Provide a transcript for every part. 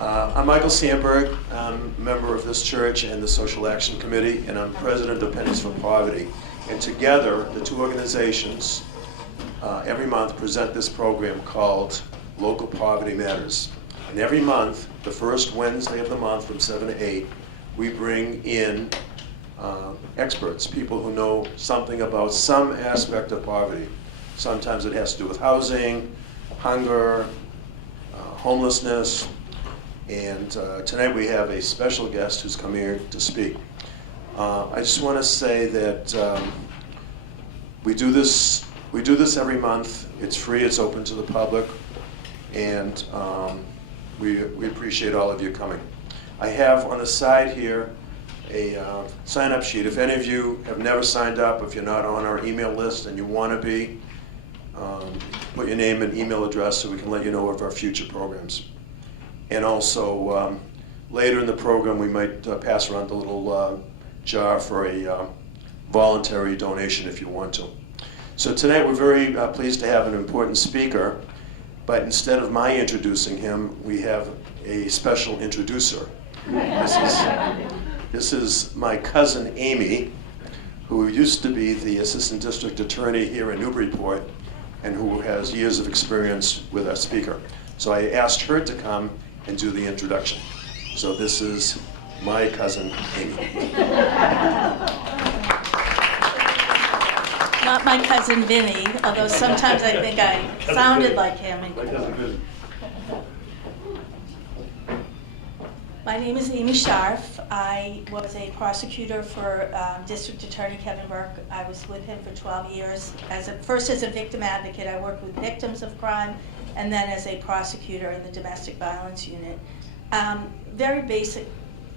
I'm Michael Sandberg. I'm a member of this church and the Social Action Committee, and I'm president of Pennies for Poverty. And together, the two organizations every month present this program called Local Poverty Matters. And every month, the first Wednesday of the month from 7 to 8, we bring in experts, people who know something about some aspect of poverty. Sometimes it has to do with housing, hunger, homelessness, and tonight we have a special guest who's come here to speak. I just want to say that we do this every month. It's free, it's open to the public, and we appreciate all of you coming. I have on the side here a sign-up sheet. If any of you have never signed up, if you're not on our email list and you want to be, put your name and email address so we can let you know of our future programs. And also, later in the program, we might pass around a little jar for a voluntary donation if you want to. So tonight, we're very pleased to have an important speaker, but instead of my introducing him, we have a special introducer. This is my cousin Amy, who used to be the assistant district attorney here in Newburyport, and who has years of experience with our speaker. So I asked her to come and do the introduction. So this is my cousin Amy. Not my cousin Vinny, although sometimes I think I sounded like him. My cousin Vinny. My name is Amy Scharf. I was a prosecutor for District Attorney Kevin Burke. I was with him for 12 years. First as a victim advocate, I worked with victims of crime, and then as a prosecutor in the domestic violence unit. Very basic,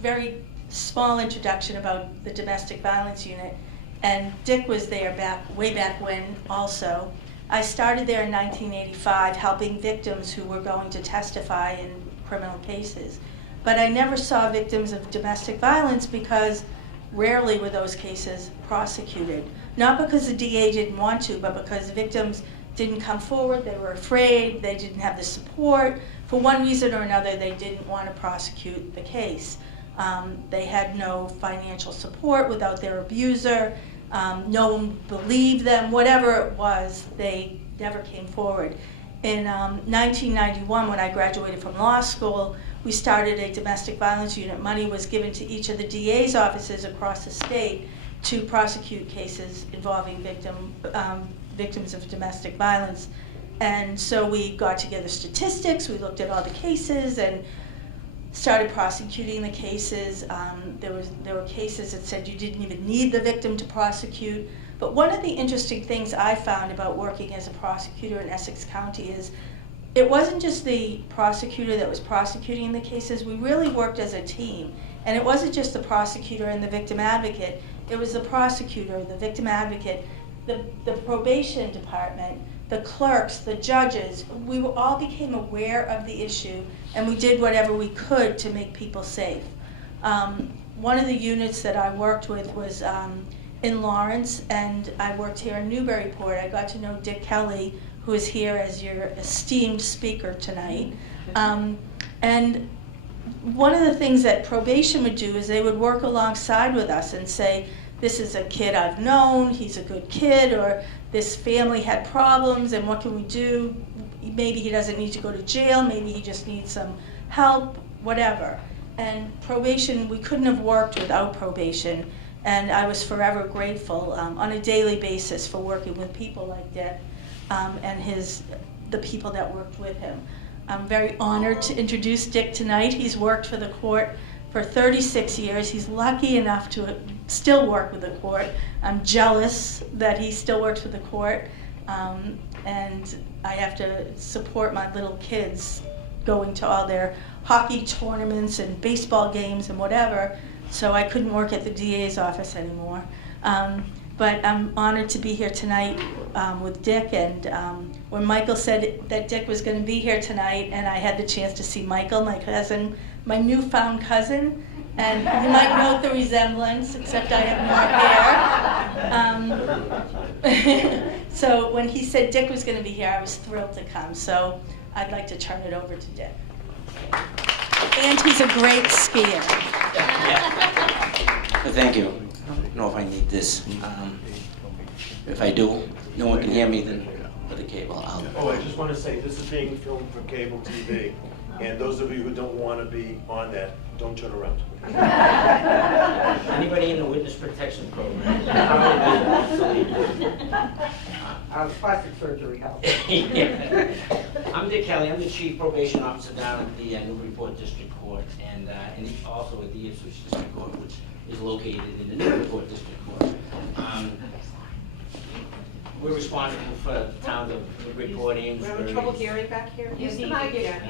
very small introduction about the domestic violence unit. And Dick was there way back when also. I started there in 1985 helping victims who were going to testify in criminal cases. But I never saw victims of domestic violence because rarely were those cases prosecuted. Not because the DA didn't want to, but because victims didn't come forward, they were afraid, they didn't have the support. For one reason or another, they didn't want to prosecute the case. They had no financial support without their abuser. No one believed them. Whatever it was, they never came forward. In 1991, when I graduated from law school, we started a domestic violence unit. Money was given to each of the DA's offices across the state to prosecute cases involving victims of domestic violence. And so we got together statistics, we looked at all the cases and started prosecuting the cases. There were cases that said you didn't even need the victim to prosecute. But one of the interesting things I found about working as a prosecutor in Essex County is it wasn't just the prosecutor that was prosecuting the cases. We really worked as a team. And it wasn't just the prosecutor and the victim advocate. It was the prosecutor, the victim advocate, the probation department, the clerks, the judges. We all became aware of the issue, and we did whatever we could to make people safe. One of the units that I worked with was in Lawrence, and I worked here in Newburyport. I got to know Dick Kelley, who is here as your esteemed speaker tonight. And one of the things that probation would do is they would work alongside with us and say, this is a kid I've known, he's a good kid, or this family had problems, and what can we do? Maybe he doesn't need to go to jail, maybe he just needs some help, whatever. And probation, we couldn't have worked without probation, and I was forever grateful on a daily basis for working with people like Dick and the people that worked with him. I'm very honored to introduce Dick tonight. He's worked for the court for 36 years. He's lucky enough to still work with the court. I'm jealous that he still works with the court, and I have to support my little kids going to all their hockey tournaments and baseball games and whatever, so I couldn't work at the DA's office anymore. But I'm honored to be here tonight with Dick, and when Michael said that Dick was going to be here tonight, and I had the chance to see Michael, my cousin, my newfound cousin, and you might note the resemblance, except I have more hair. So when he said Dick was going to be here, I was thrilled to come. So I'd like to turn it over to Dick. And he's a great skier. Thank you. I don't know if I need this. If I do, no one can hear me, then with the cable, I'll... Oh, I just want to say, this is being filmed for cable TV, and those of you who don't want to be on that, don't turn around. Anybody in the witness protection program? Plastic surgery helps. Yeah. I'm Dick Kelley. I'm the Chief Probation Officer down at the Newburyport District Court, and also at the Ipswich District Court, which is located in the Newburyport District Court. We're responsible for the towns of Newburyport, We're having Amesbury. trouble hearing back here? Use the mic again.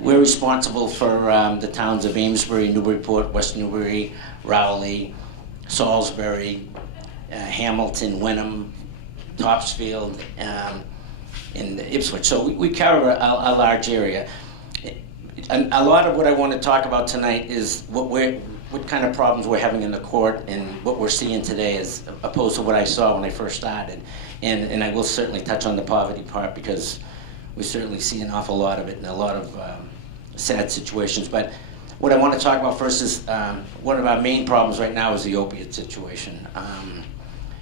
We're responsible for the towns of Amesbury, Newburyport, West Newbury, Rowley, Salisbury, Hamilton, Wenham, Topsfield, and Ipswich. So we cover a large area. A lot of what I want to talk about tonight is what kind of problems we're having in the court and what we're seeing today as opposed to what I saw when I first started. And I will certainly touch on the poverty part because we certainly see an awful lot of it and a lot of sad situations. But what I want to talk about first is one of our main problems right now is the opiate situation.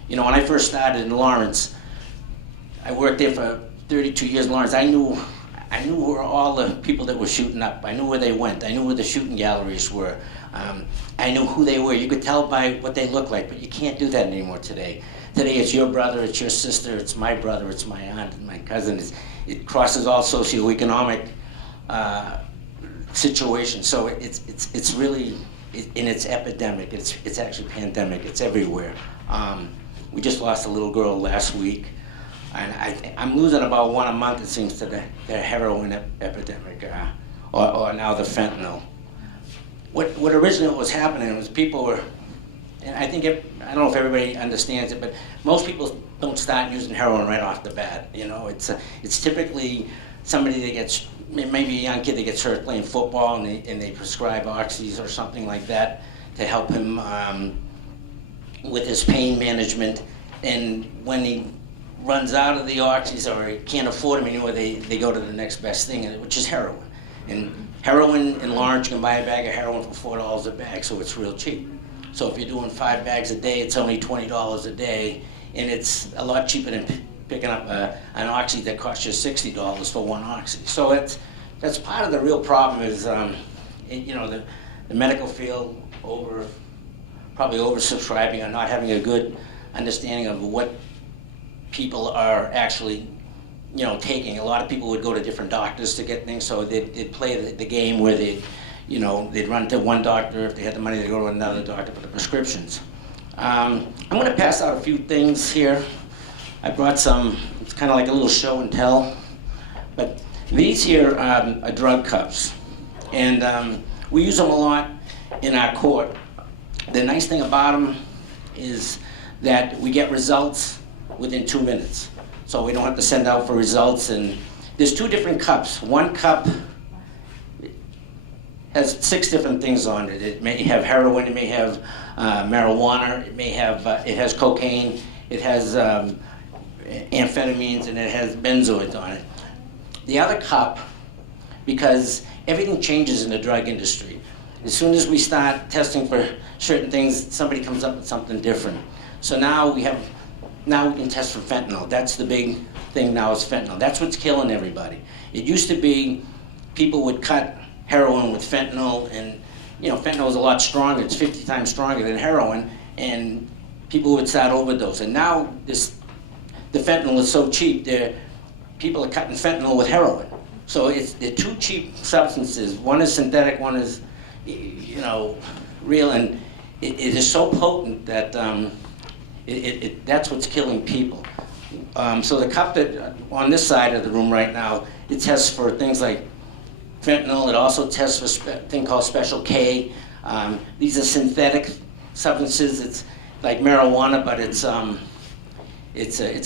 When I first started in Lawrence, I worked there for 32 years in Lawrence. I knew where all the people that were shooting up. I knew where they went. I knew where the shooting galleries were. I knew who they were. You could tell by what they looked like, but you can't do that anymore today. Today it's your brother, it's your sister, it's my brother, it's my aunt, and my cousin. It crosses all socioeconomic situations. So it's really, and it's epidemic. It's actually pandemic. It's everywhere. We just lost a little girl last week. And I'm losing about one a month, it seems, to the heroin epidemic, or now the fentanyl. What originally was happening was people were, and I don't know if everybody understands it, but most people don't start using heroin right off the bat. It's typically somebody that gets, maybe a young kid that gets hurt playing football, and they prescribe oxys or something like that to help him with his pain management. And when he runs out of the oxys or he can't afford them anymore, they go to the next best thing, which is heroin. And heroin in Lawrence, you can buy a bag of heroin for $4 a bag, so it's real cheap. So if you're doing 5 bags a day, it's only $20 a day, and it's a lot cheaper than picking up an oxy that costs you $60 for one oxy. So that's part of the real problem is, the medical field probably oversubscribing or not having a good understanding of what people are actually, taking. A lot of people would go to different doctors to get things, so they'd play the game where they'd run to one doctor. If they had the money, they'd go to another doctor for the prescriptions. I'm going to pass out a few things here. I brought some, it's kind of like a little show and tell, but these here are drug cups, and we use them a lot in our court. The nice thing about them is that we get results within 2 minutes. So we don't have to send out for results. And there's 2 different cups. One cup has 6 different things on it. It may have heroin, it may have marijuana, it has cocaine, it has amphetamines, and it has benzoids on it. The other cup, because everything changes in the drug industry. As soon as we start testing for certain things, somebody comes up with something different. So now we can test for fentanyl. That's the big thing now is fentanyl. That's what's killing everybody. It used to be people would cut heroin with fentanyl, and fentanyl is a lot stronger. It's 50 times stronger than heroin, and people would start overdose. And now the fentanyl is so cheap, people are cutting fentanyl with heroin. So they're 2 cheap substances. One is synthetic, one is real, and it is so potent that that's what's killing people. So the cup that on this side of the room right now, it tests for things like fentanyl. It also tests for a thing called Special K. These are synthetic substances. It's like marijuana, but it's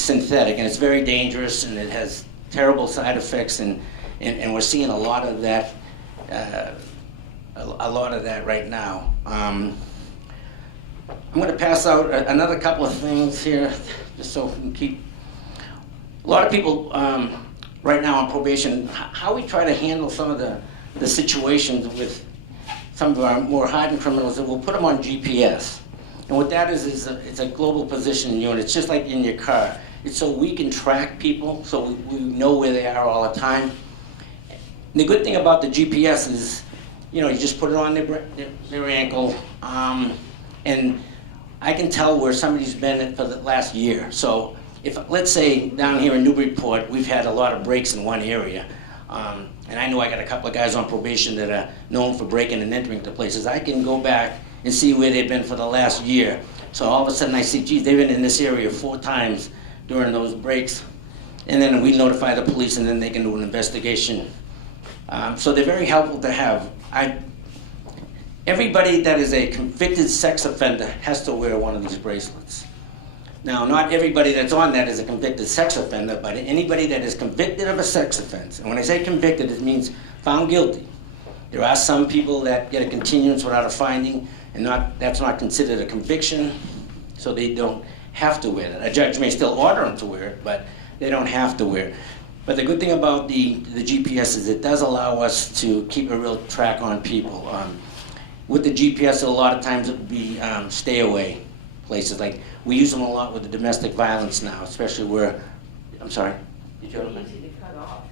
synthetic, and it's very dangerous, and it has terrible side effects, and we're seeing a lot of that. A lot of that right now. I'm going to pass out another couple of things here, just so we can keep. A lot of people right now on probation, how we try to handle some of the situations with some of our more hardened criminals, that we'll put them on GPS. And what that is it's a global positioning unit. It's just like in your car. It's so we can track people, so we know where they are all the time. And the good thing about the GPS is, you just put it on their ankle, and I can tell where somebody's been for the last year. So if, let's say, down here in Newburyport, we've had a lot of breaks in one area, and I know I got a couple of guys on probation that are known for breaking and entering to places, I can go back and see where they've been for the last year. So all of a sudden I see, geez, they've been in this area 4 times during those breaks. And then we notify the police, and then they can do an investigation. So they're very helpful to have. Everybody that is a convicted sex offender has to wear one of these bracelets. Now, not everybody that's on that is a convicted sex offender, but anybody that is convicted of a sex offense, and when I say convicted, it means found guilty. There are some people that get a continuance without a finding, and that's not considered a conviction, so they don't have to wear that. A judge may still order them to wear it, but they don't have to wear it. But the good thing about the GPS is it does allow us to keep a real track on people. With the GPS, a lot of times it would be stay away places. Like, we use them a lot with the domestic violence now, especially where, I'm sorry? Did you have a- Easy to cut off,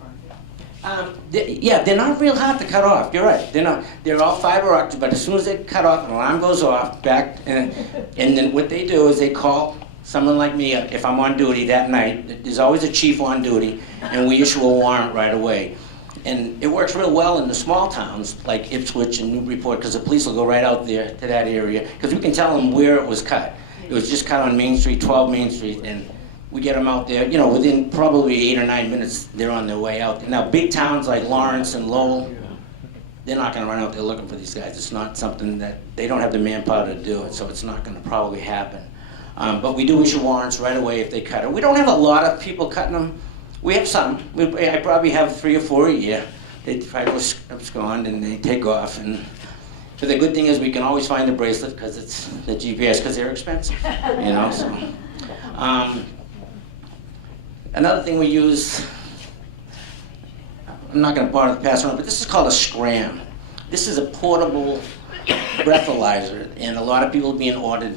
aren't they? Yeah, they're not real hard to cut off. You're right. They're not. They're all fiber optic, but as soon as they cut off, an alarm goes off. And then what they do is they call someone like me if I'm on duty that night. There's always a chief on duty, and we issue a warrant right away. And it works real well in the small towns like Ipswich and Newburyport, because the police will go right out there to that area, because we can tell them where it was cut. It was just cut on Main Street, 12 Main Street, and we get them out there, within probably 8 or 9 minutes, they're on their way out. Now, big towns like Lawrence and Lowell, they're not going to run out there looking for these guys. It's not something that, they don't have the manpower to do it, so it's not going to probably happen. But we do issue warrants right away if they cut it. We don't have a lot of people cutting them. We have some. I probably have 3 or 4 a year. They try to abscond and they take off. But the good thing is we can always find the bracelet because it's the GPS, because they're expensive, So. Another thing we use, I'm not going to bother to pass around, but this is called a scram. This is a portable breathalyzer, and a lot of people are being ordered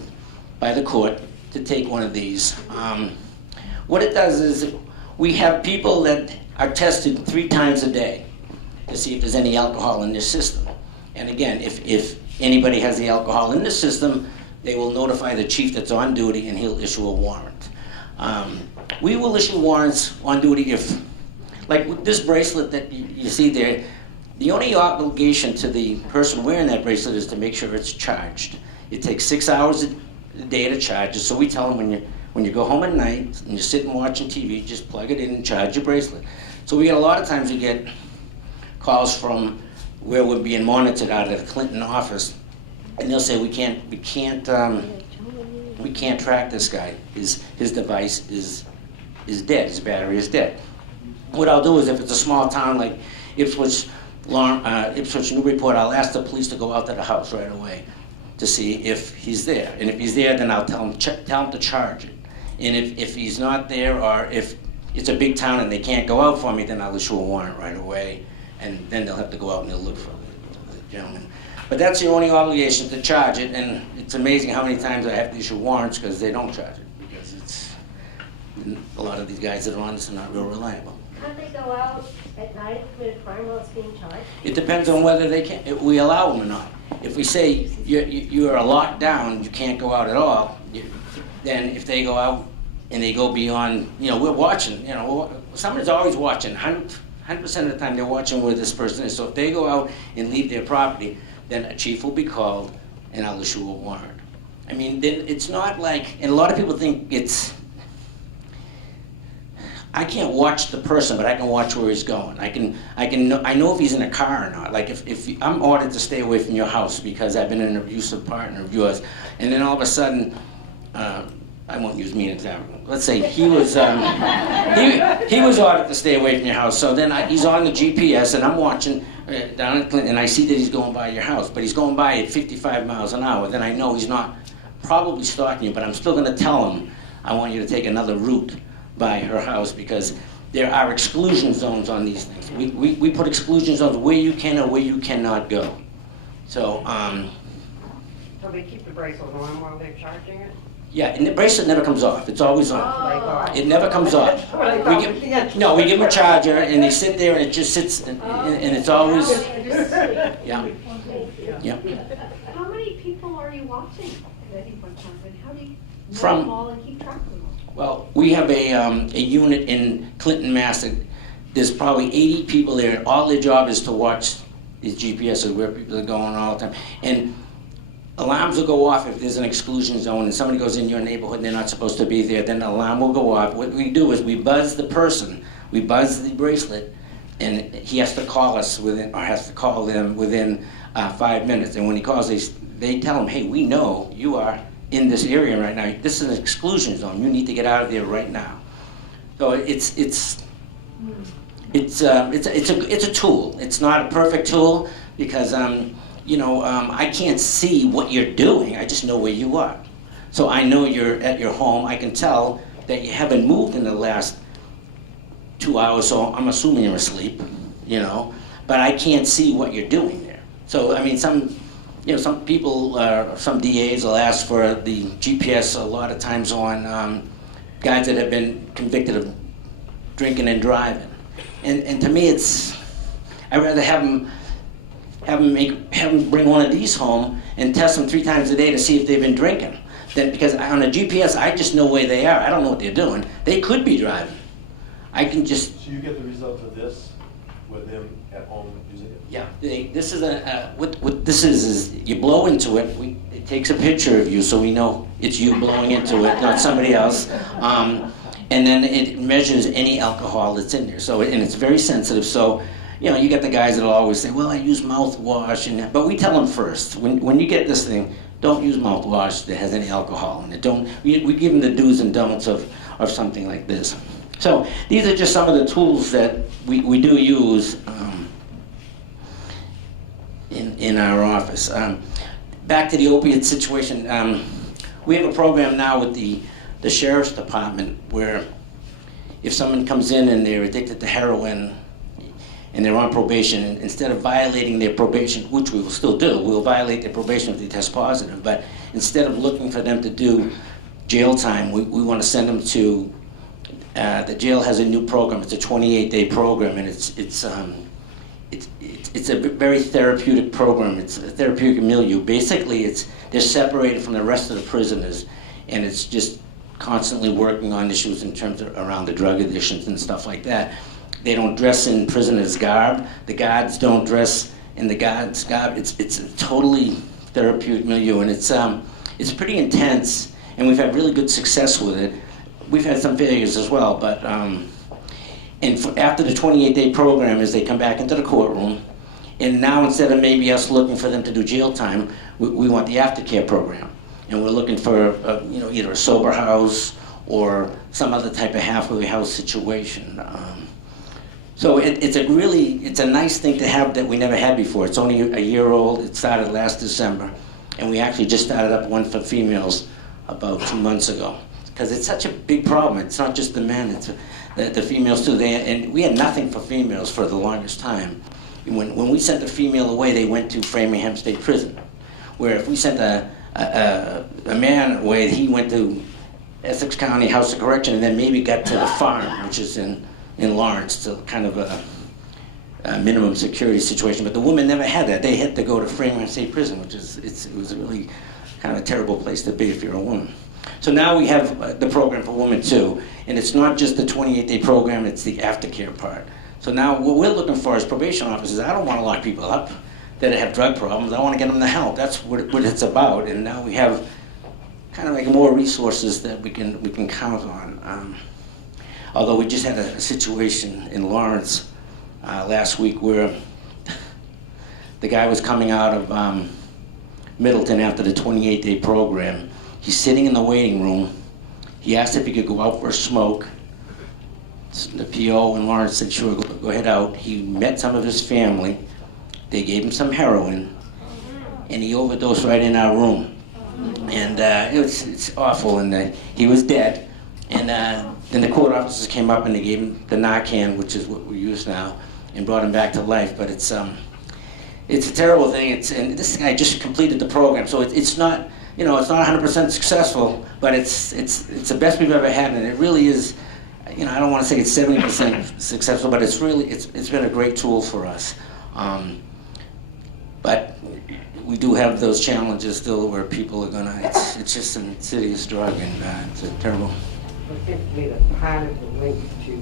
by the court to take one of these. What it does is we have people that are tested 3 times a day to see if there's any alcohol in their system. And again, if anybody has the alcohol in their system, they will notify the chief that's on duty, and he'll issue a warrant. We will issue warrants on duty if, like with this bracelet that you see there, the only obligation to the person wearing that bracelet is to make sure it's charged. It takes 6 hours a day to charge it, so we tell them when you go home at night and you're sitting watching TV, just plug it in and charge your bracelet. So we get a lot of times we get calls from where we're being monitored out of the Clinton office, and they'll say we can't track this guy. His device is dead. His battery is dead. What I'll do is, if it's a small town like Ipswich, Newburyport, I'll ask the police to go out to the house right away to see if he's there. And if he's there, then I'll tell him to charge it. And if he's not there, or if it's a big town and they can't go out for me, then I'll issue a warrant right away. And then they'll have to go out and they'll look for the gentleman. But that's the only obligation, to charge it. And it's amazing how many times I have to issue warrants because they don't charge it. Because a lot of these guys that are on this are not real reliable. Can't they go out at night and commit a crime while it's being charged? It depends on whether if we allow them or not. If we say you are locked down, you can't go out at all, then if they go out and they go beyond, we're watching, someone's always watching. 100% of the time they're watching where this person is. So if they go out and leave their property, then a chief will be called and I'll issue a warrant. I mean, it's not like, and a lot of people think I can't watch the person, but I can watch where he's going. I know if he's in a car or not. Like if I'm ordered to stay away from your house because I've been an abusive partner of yours, and then all of a sudden, I won't use me as an example. Let's say he was ordered to stay away from your house. So then he's on the GPS, and I'm watching down in Clinton, and I see that he's going by your house, but he's going by at 55 miles an hour. Then I know he's not probably stalking you, but I'm still going to tell him I want you to take another route by her house, because there are exclusion zones on these things. We put exclusion zones where you can or where you cannot go. So, So they keep the bracelet on while they're charging it? yeah, and the bracelet never comes off. It's always on. Oh. It never comes off. That's what I thought. We give them a charger, and they sit there, and it just sits, and it's always, yeah, yeah. How many people are you watching at any one time, and how do you know From- them all and keep track of them all? Well, we have a unit in Clinton, Mass. There's probably 80 people there. All their job is to watch these GPS of where people are going all the time. And alarms will go off if there's an exclusion zone and somebody goes in your neighborhood and they're not supposed to be there, then the alarm will go off. What we do is we buzz the person, we buzz the bracelet, and he has to call us within, or has to call them within 5 minutes. And when he calls, they tell him, hey, we know you are in this area right now. This is an exclusion zone. You need to get out of there right now. So it's a tool. It's not a perfect tool because I can't see what you're doing. I just know where you are. So I know you're at your home. I can tell that you haven't moved in the last 2 hours, so I'm assuming you're asleep, but I can't see what you're doing there. So, I mean, some people, some DAs will ask for the GPS a lot of times on guys that have been convicted of drinking and driving. And to me, I'd rather have them bring one of these home and test them 3 times a day to see if they've been drinking. Because on a GPS, I just know where they are. I don't know what they're doing. They could be driving. I can just... So you get the result of this with them at home using it? Yeah, this is what this is you blow into it. It takes a picture of you so we know it's you blowing into it, not somebody else. And then it measures any alcohol that's in there. So, and it's very sensitive. So, you get the guys that'll always say, well, I use mouthwash, but we tell them first, when you get this thing, don't use mouthwash that has any alcohol in it. We give them the do's and don'ts of something like this. So these are just some of the tools that we do use in our office. Back to the opiate situation, we have a program now with the Sheriff's Department where if someone comes in and they're addicted to heroin and they're on probation, instead of violating their probation, which we will still do, we'll violate their probation if they test positive, but instead of looking for them to do jail time, we want to send them to, the jail has a new program. It's a 28-day program, and it's a very therapeutic program. It's a therapeutic milieu. Basically, they're separated from the rest of the prisoners, and it's just constantly working on issues in terms of around the drug addictions and stuff like that. They don't dress in prisoners' garb. The guards don't dress in the guards' garb. It's a totally therapeutic milieu, and it's pretty intense, and we've had really good success with it. We've had some failures as well, but after the 28-day program is they come back into the courtroom, and now instead of maybe us looking for them to do jail time, we want the aftercare program. And we're looking for either a sober house or some other type of halfway house situation. So it's a nice thing to have that we never had before. It's only a year old. It started last December, and we actually just started up one for females about 2 months ago. Because it's such a big problem. It's not just the men, it's the females too. And we had nothing for females for the longest time. When we sent a female away, they went to Framingham State Prison. Where if we sent a man away, he went to Essex County House of Correction and then maybe got to the farm, which is in Lawrence, to kind of a minimum security situation. But the women never had that. They had to go to Framingham State Prison, which it was a really kind of a terrible place to be if you're a woman. So now we have the program for women too, and it's not just the 28-day program, it's the aftercare part. So now what we're looking for as probation officers, I don't want to lock people up that have drug problems. I want to get them the help. That's what it's about. And now we have kind of like more resources that we can count on. Although we just had a situation in Lawrence last week where the guy was coming out of Middleton after the 28-day program. He's sitting in the waiting room. He asked if he could go out for a smoke. The PO in Lawrence said, sure, go head out. He met some of his family. They gave him some heroin, and he overdosed right in our room. And it's awful, and he was dead. And then the court officers came up and they gave him the Narcan, which is what we use now, and brought him back to life. But it's a terrible thing. And this guy just completed the program, so it's not, you know, it's not 100% successful, but it's the best we've ever had, and it really is. You know, I don't want to say it's 70% successful, but it's been a great tool for us. But we do have those challenges still where people are gonna. It's just an insidious drug, and it's terrible. It seems to me that part of the link to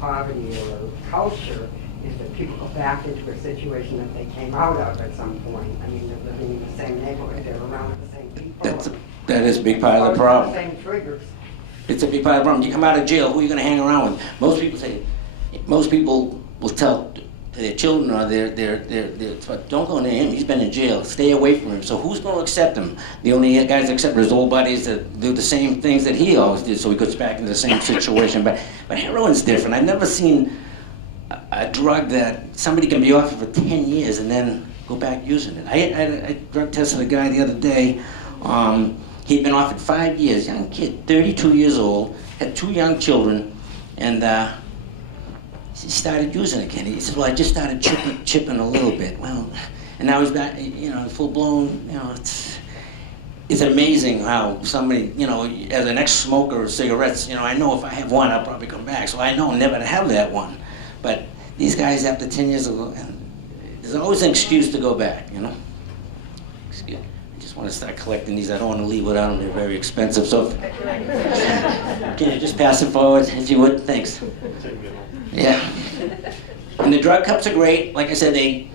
poverty or culture is that people go back into a situation that they came out of at some point. I mean, they're living in the same neighborhood, they're around the same people. That is a big part of the problem. The same triggers. It's a big part of the problem. You come out of jail, who are you going to hang around with? Most people will tell their children or don't go near him, he's been in jail, stay away from him. So who's going to accept him? The only guys that accept are his old buddies that do the same things that he always did, so he goes back into the same situation. But heroin's different. I've never seen a drug that somebody can be off it for 10 years and then go back using it. I drug tested a guy the other day. He'd been off it 5 years, young kid, 32 years old, had 2 young children, and he started using it again. He said, well, I just started chipping a little bit. Well, and now he's back, you know, full blown, you know, it's amazing how somebody, you know, as an ex-smoker of cigarettes, you know, I know if I have one, I'll probably come back. So I know never to have that one. But these guys, after 10 years ago, and there's always an excuse to go back, you know. Excuse me. I just want to start collecting these. I don't want to leave without them. They're very expensive. So can you just pass it forward if you would? Thanks. Yeah. And the drug cups are great. Like I said, they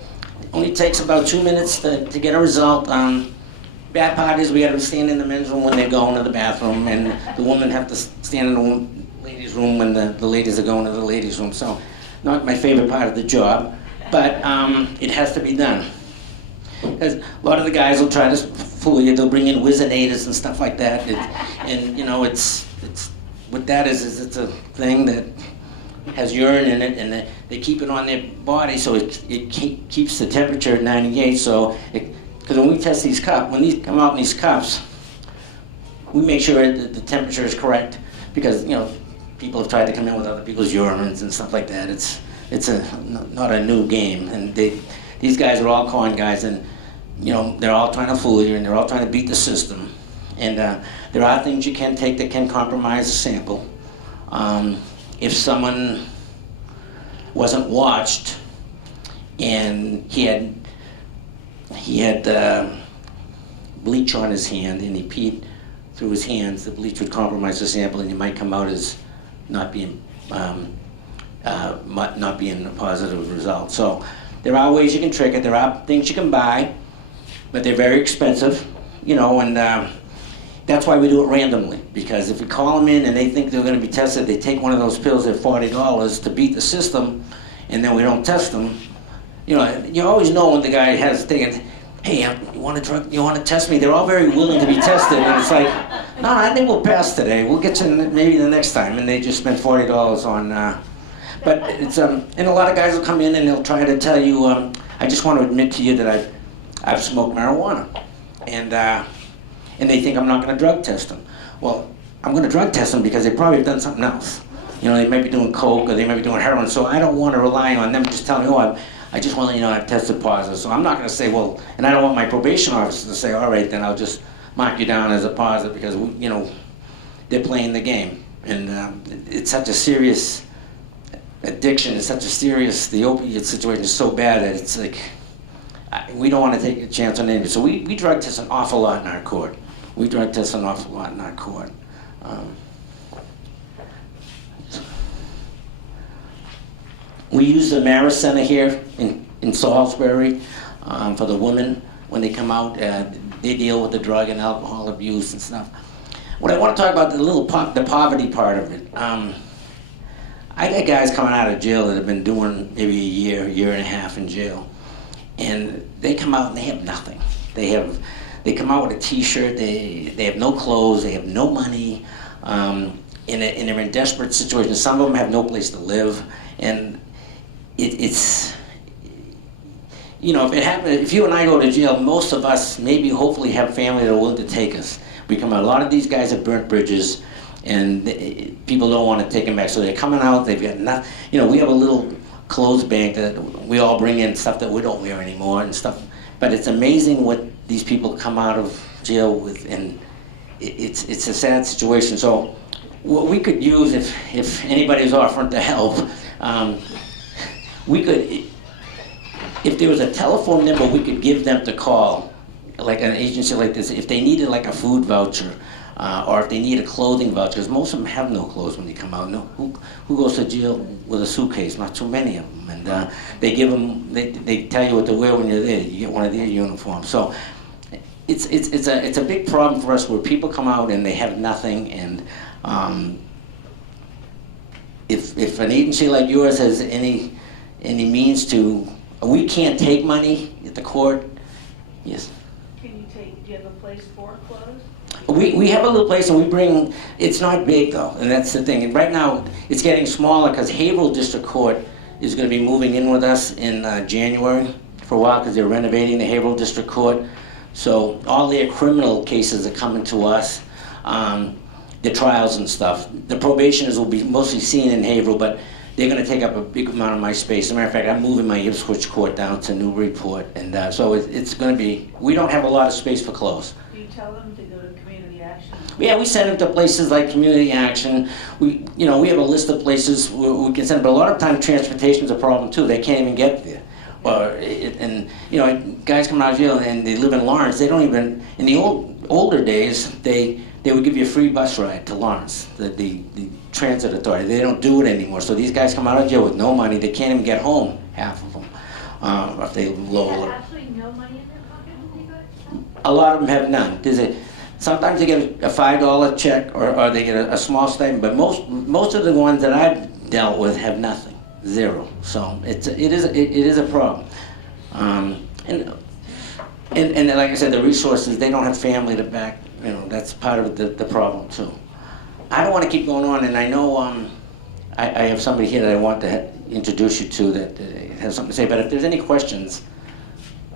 only takes about 2 minutes to get a result. Bad part is we got to stand in the men's room when they're going to the bathroom, and the women have to stand in the ladies' room when the ladies are going to the ladies' room. So not my favorite part of the job, but it has to be done. Because a lot of the guys will try to fool you. They'll bring in Wizardinators and stuff like that. And you know, it's what that is it's a thing that has urine in it, and they keep it on their body so it keeps the temperature at 98. So, because when we test these cups, when these come out in these cups, we make sure that the temperature is correct. Because you know, people have tried to come in with other people's urines and stuff like that. It's not a new game, and these guys are all con guys, and you know, they're all trying to fool you, and they're all trying to beat the system. And there are things you can take that can compromise a sample. If someone wasn't watched and he had bleach on his hand and he peed through his hands, the bleach would compromise the sample, and he might come out as not being a positive result. So there are ways you can trick it. There are things you can buy, but they're very expensive, you know, and that's why we do it randomly. Because if we call them in and they think they're going to be tested, they take one of those pills at $40 to beat the system, and then we don't test them. You know, you always know when the guy has taken, hey, you want to test me? They're all very willing to be tested, and it's like, no, I think we'll pass today. We'll get you maybe the next time, and they just spent $40 on. But it's and a lot of guys will come in and they'll try to tell you, I just want to admit to you that I've smoked marijuana, and they think I'm not going to drug test them. Well, I'm going to drug test them because they probably have done something else. You know, they might be doing coke or they might be doing heroin, so I don't want to rely on them just telling me, oh, I just want to let you know I've tested positive. So I'm not going to say, well, and I don't want my probation officer to say, all right, then I'll just mark you down as a positive, because, you know, they're playing the game. And it's such a serious addiction, it's such a serious, the opiate situation is so bad that it's like, we don't want to take a chance on anybody. So we drug test an awful lot in our court. We drug test an awful lot in our court. We use the Maris Center here in Salisbury for the women when they come out. They deal with the drug and alcohol abuse and stuff. What I want to talk about, the poverty part of it. I got guys coming out of jail that have been doing maybe a year and a half in jail, and they come out and they have nothing. They come out with a T-shirt. They have no clothes. They have no money, and they're in desperate situations. Some of them have no place to live, and it's, you know, if you and I go to jail, most of us maybe hopefully have family that are willing to take us. We come out. A lot of these guys have burnt bridges, and people don't want to take them back. So they're coming out, they've got nothing. You know, we have a little clothes bank that we all bring in stuff that we don't wear anymore and stuff. But it's amazing what these people come out of jail with, and it's a sad situation. So what we could use, if anybody's offering to help, we could, if there was a telephone number we could give them to call, like an agency like this, if they needed like a food voucher, or if they need a clothing voucher, because most of them have no clothes when they come out. No, who goes to jail with a suitcase? Not too many of them. And they give them, they tell you what to wear when you're there. You get one of their uniforms. So it's a big problem for us where people come out and they have nothing. And if an agency like yours has any means to, we can't take money at the court. Yes. Do you have a place for clothes? We have a little place, and we bring, it's not big though, and that's the thing. And right now, it's getting smaller because Haverhill District Court is going to be moving in with us in January for a while because they're renovating the Haverhill District Court. So all their criminal cases are coming to us, the trials and stuff. The probationers will be mostly seen in Haverhill, but they're going to take up a big amount of my space. As a matter of fact, I'm moving my Ipswich court down to Newburyport, and so it's going to be, we don't have a lot of space for clothes. Do you tell them to go to community action? Yeah, we send them to places like Community Action. We have a list of places where we can send them, but a lot of times transportation's a problem too. They can't even get there. Guys come out of jail and they live in Lawrence. They don't even, in the older days, they would give you a free bus ride to Lawrence, the transit authority. They don't do it anymore. So these guys come out of jail with no money. They can't even get home, half of them, if they low. They have absolutely no money in their pocket when they go to A lot of them have none. Sometimes they get a $5 check or they get a small stipend, but most of the ones that I've dealt with have nothing, zero. So it is a problem. And like I said, the resources, they don't have family to back. That's part of the problem too. I don't want to keep going on, and I know I have somebody here that I want to introduce you to that has something to say. But if there's any questions,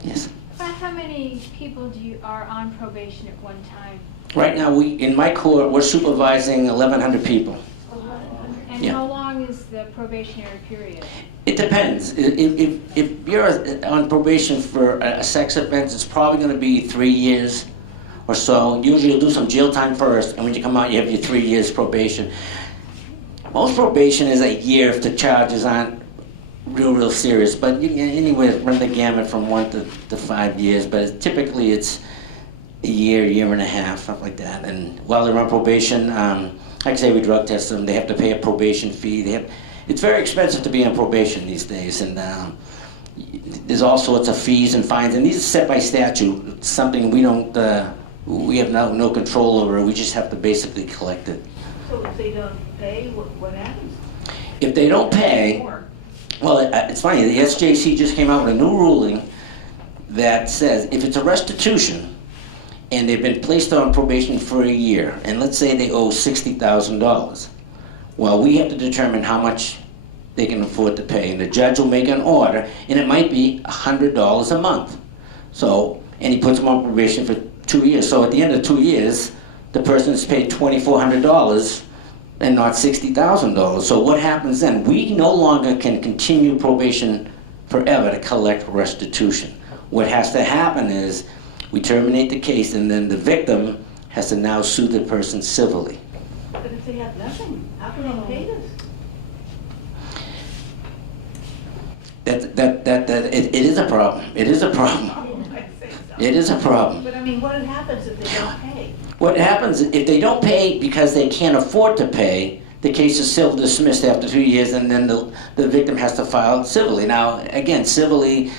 yes. About how many people are on probation at one time? Right now, in my court, we're supervising 1,100 people. And Yeah. how long is the probationary period? It depends. If you're on probation for a sex offense, it's probably going to be 3 years or so. Usually you'll do some jail time first, and when you come out, you have your 3 years probation. Most probation is a year if the charges aren't real serious, but you can anywhere run the gamut from 1 to 5 years, but typically it's a year and a half, something like that. And while they're on probation, like I say, we drug test them. They have to pay a probation fee. It's very expensive to be on probation these days, and there's all sorts of fees and fines, and these are set by statute. It's something we have no control over. We just have to basically collect it. So if they don't pay, what happens? If they don't pay, well, it's funny. The SJC just came out with a new ruling that says if it's a restitution and they've been placed on probation for a year, and let's say they owe $60,000, well, we have to determine how much they can afford to pay, and the judge will make an order, and it might be $100 a month. So, and he puts them on probation for 2 years. So at the end of 2 years, the person is paid $2,400 and not $60,000. So what happens then? We no longer can continue probation forever to collect restitution. What has to happen is we terminate the case, and then the victim has to now sue the person civilly. But if they have nothing, how can they pay this? It is a problem. It is a problem. It is a problem. But I mean, what happens if they don't pay? What happens if they don't pay because they can't afford to pay? The case is still dismissed after 2 years, and then the victim has to file civilly. Now, again, civilly,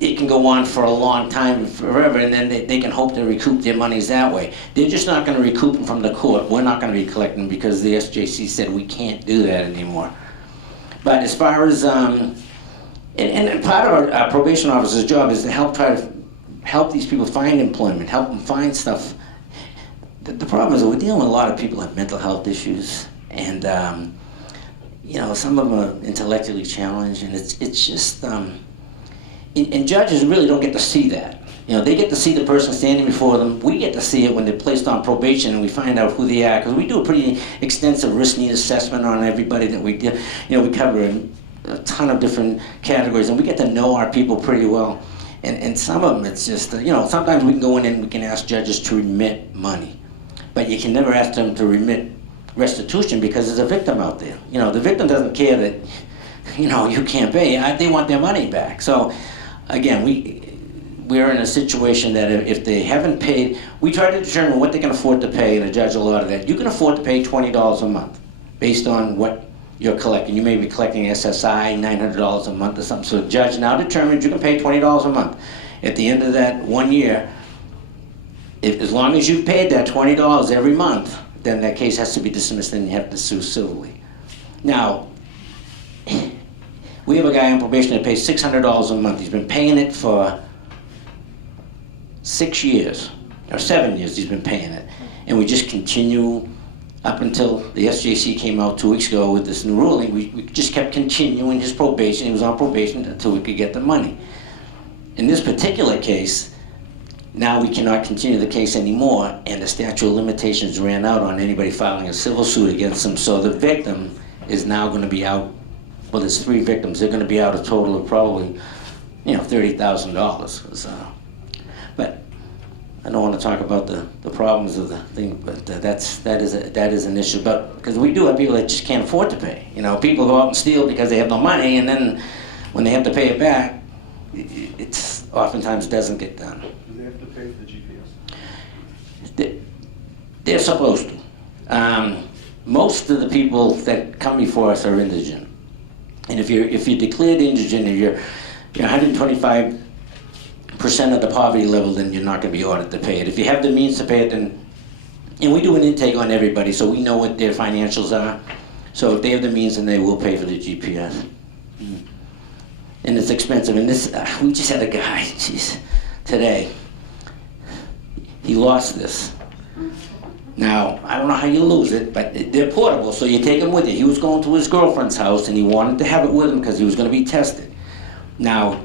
it can go on for a long time, forever, and then they can hope to recoup their monies that way. They're just not going to recoup them from the court. We're not going to be collecting them because the SJC said we can't do that anymore. But as far as, and part of our probation officer's job is to help these people find employment, help them find stuff. The problem is that we're dealing with a lot of people who have mental health issues, and some of them are intellectually challenged, and it's just, and judges really don't get to see that. You know, they get to see the person standing before them. We get to see it when they're placed on probation and we find out who they are. Because we do a pretty extensive risk need assessment on everybody that we do. You know, we cover a ton of different categories and we get to know our people pretty well. And some of them, it's just, you know, sometimes we can go in and we can ask judges to remit money. But you can never ask them to remit restitution because there's a victim out there. You know, the victim doesn't care that, you know, you can't pay. They want their money back. So, again, we're in a situation that if they haven't paid, we try to determine what they can afford to pay, and the judge will order that. You can afford to pay $20 a month based on what you're collecting. You may be collecting SSI, $900 a month or something. So the judge now determines you can pay $20 a month. At the end of that 1 year, as long as you've paid that $20 every month, then that case has to be dismissed and you have to sue civilly. Now, we have a guy on probation that pays $600 a month. He's been paying it for 6 years, or 7 years he's been paying it. And we just continue up until the SJC came out 2 weeks ago with this new ruling. We just kept continuing his probation. He was on probation until we could get the money. In this particular case, now we cannot continue the case anymore, and the statute of limitations ran out on anybody filing a civil suit against him. So the victim is now going to be out. Well, there's 3 victims. They're going to be out a total of probably, you know, $30,000. But I don't want to talk about the problems of the thing, but that is an issue. But because we do have people that just can't afford to pay. You know, people go out and steal because they have no money, and then when they have to pay it back, it's oftentimes doesn't get done. Do they have to pay for the GPS? They're supposed to. Most of the people that come before us are indigent, and if you're declared indigent, if you're 125% of the poverty level, then you're not going to be ordered to pay it. If you have the means to pay it, then, and we do an intake on everybody, so we know what their financials are. So if they have the means, then they will pay for the GPS. And it's expensive. And this, we just had a guy, today. He lost this. Now, I don't know how you lose it, but they're portable, so you take them with you. He was going to his girlfriend's house, and he wanted to have it with him because he was going to be tested. Now,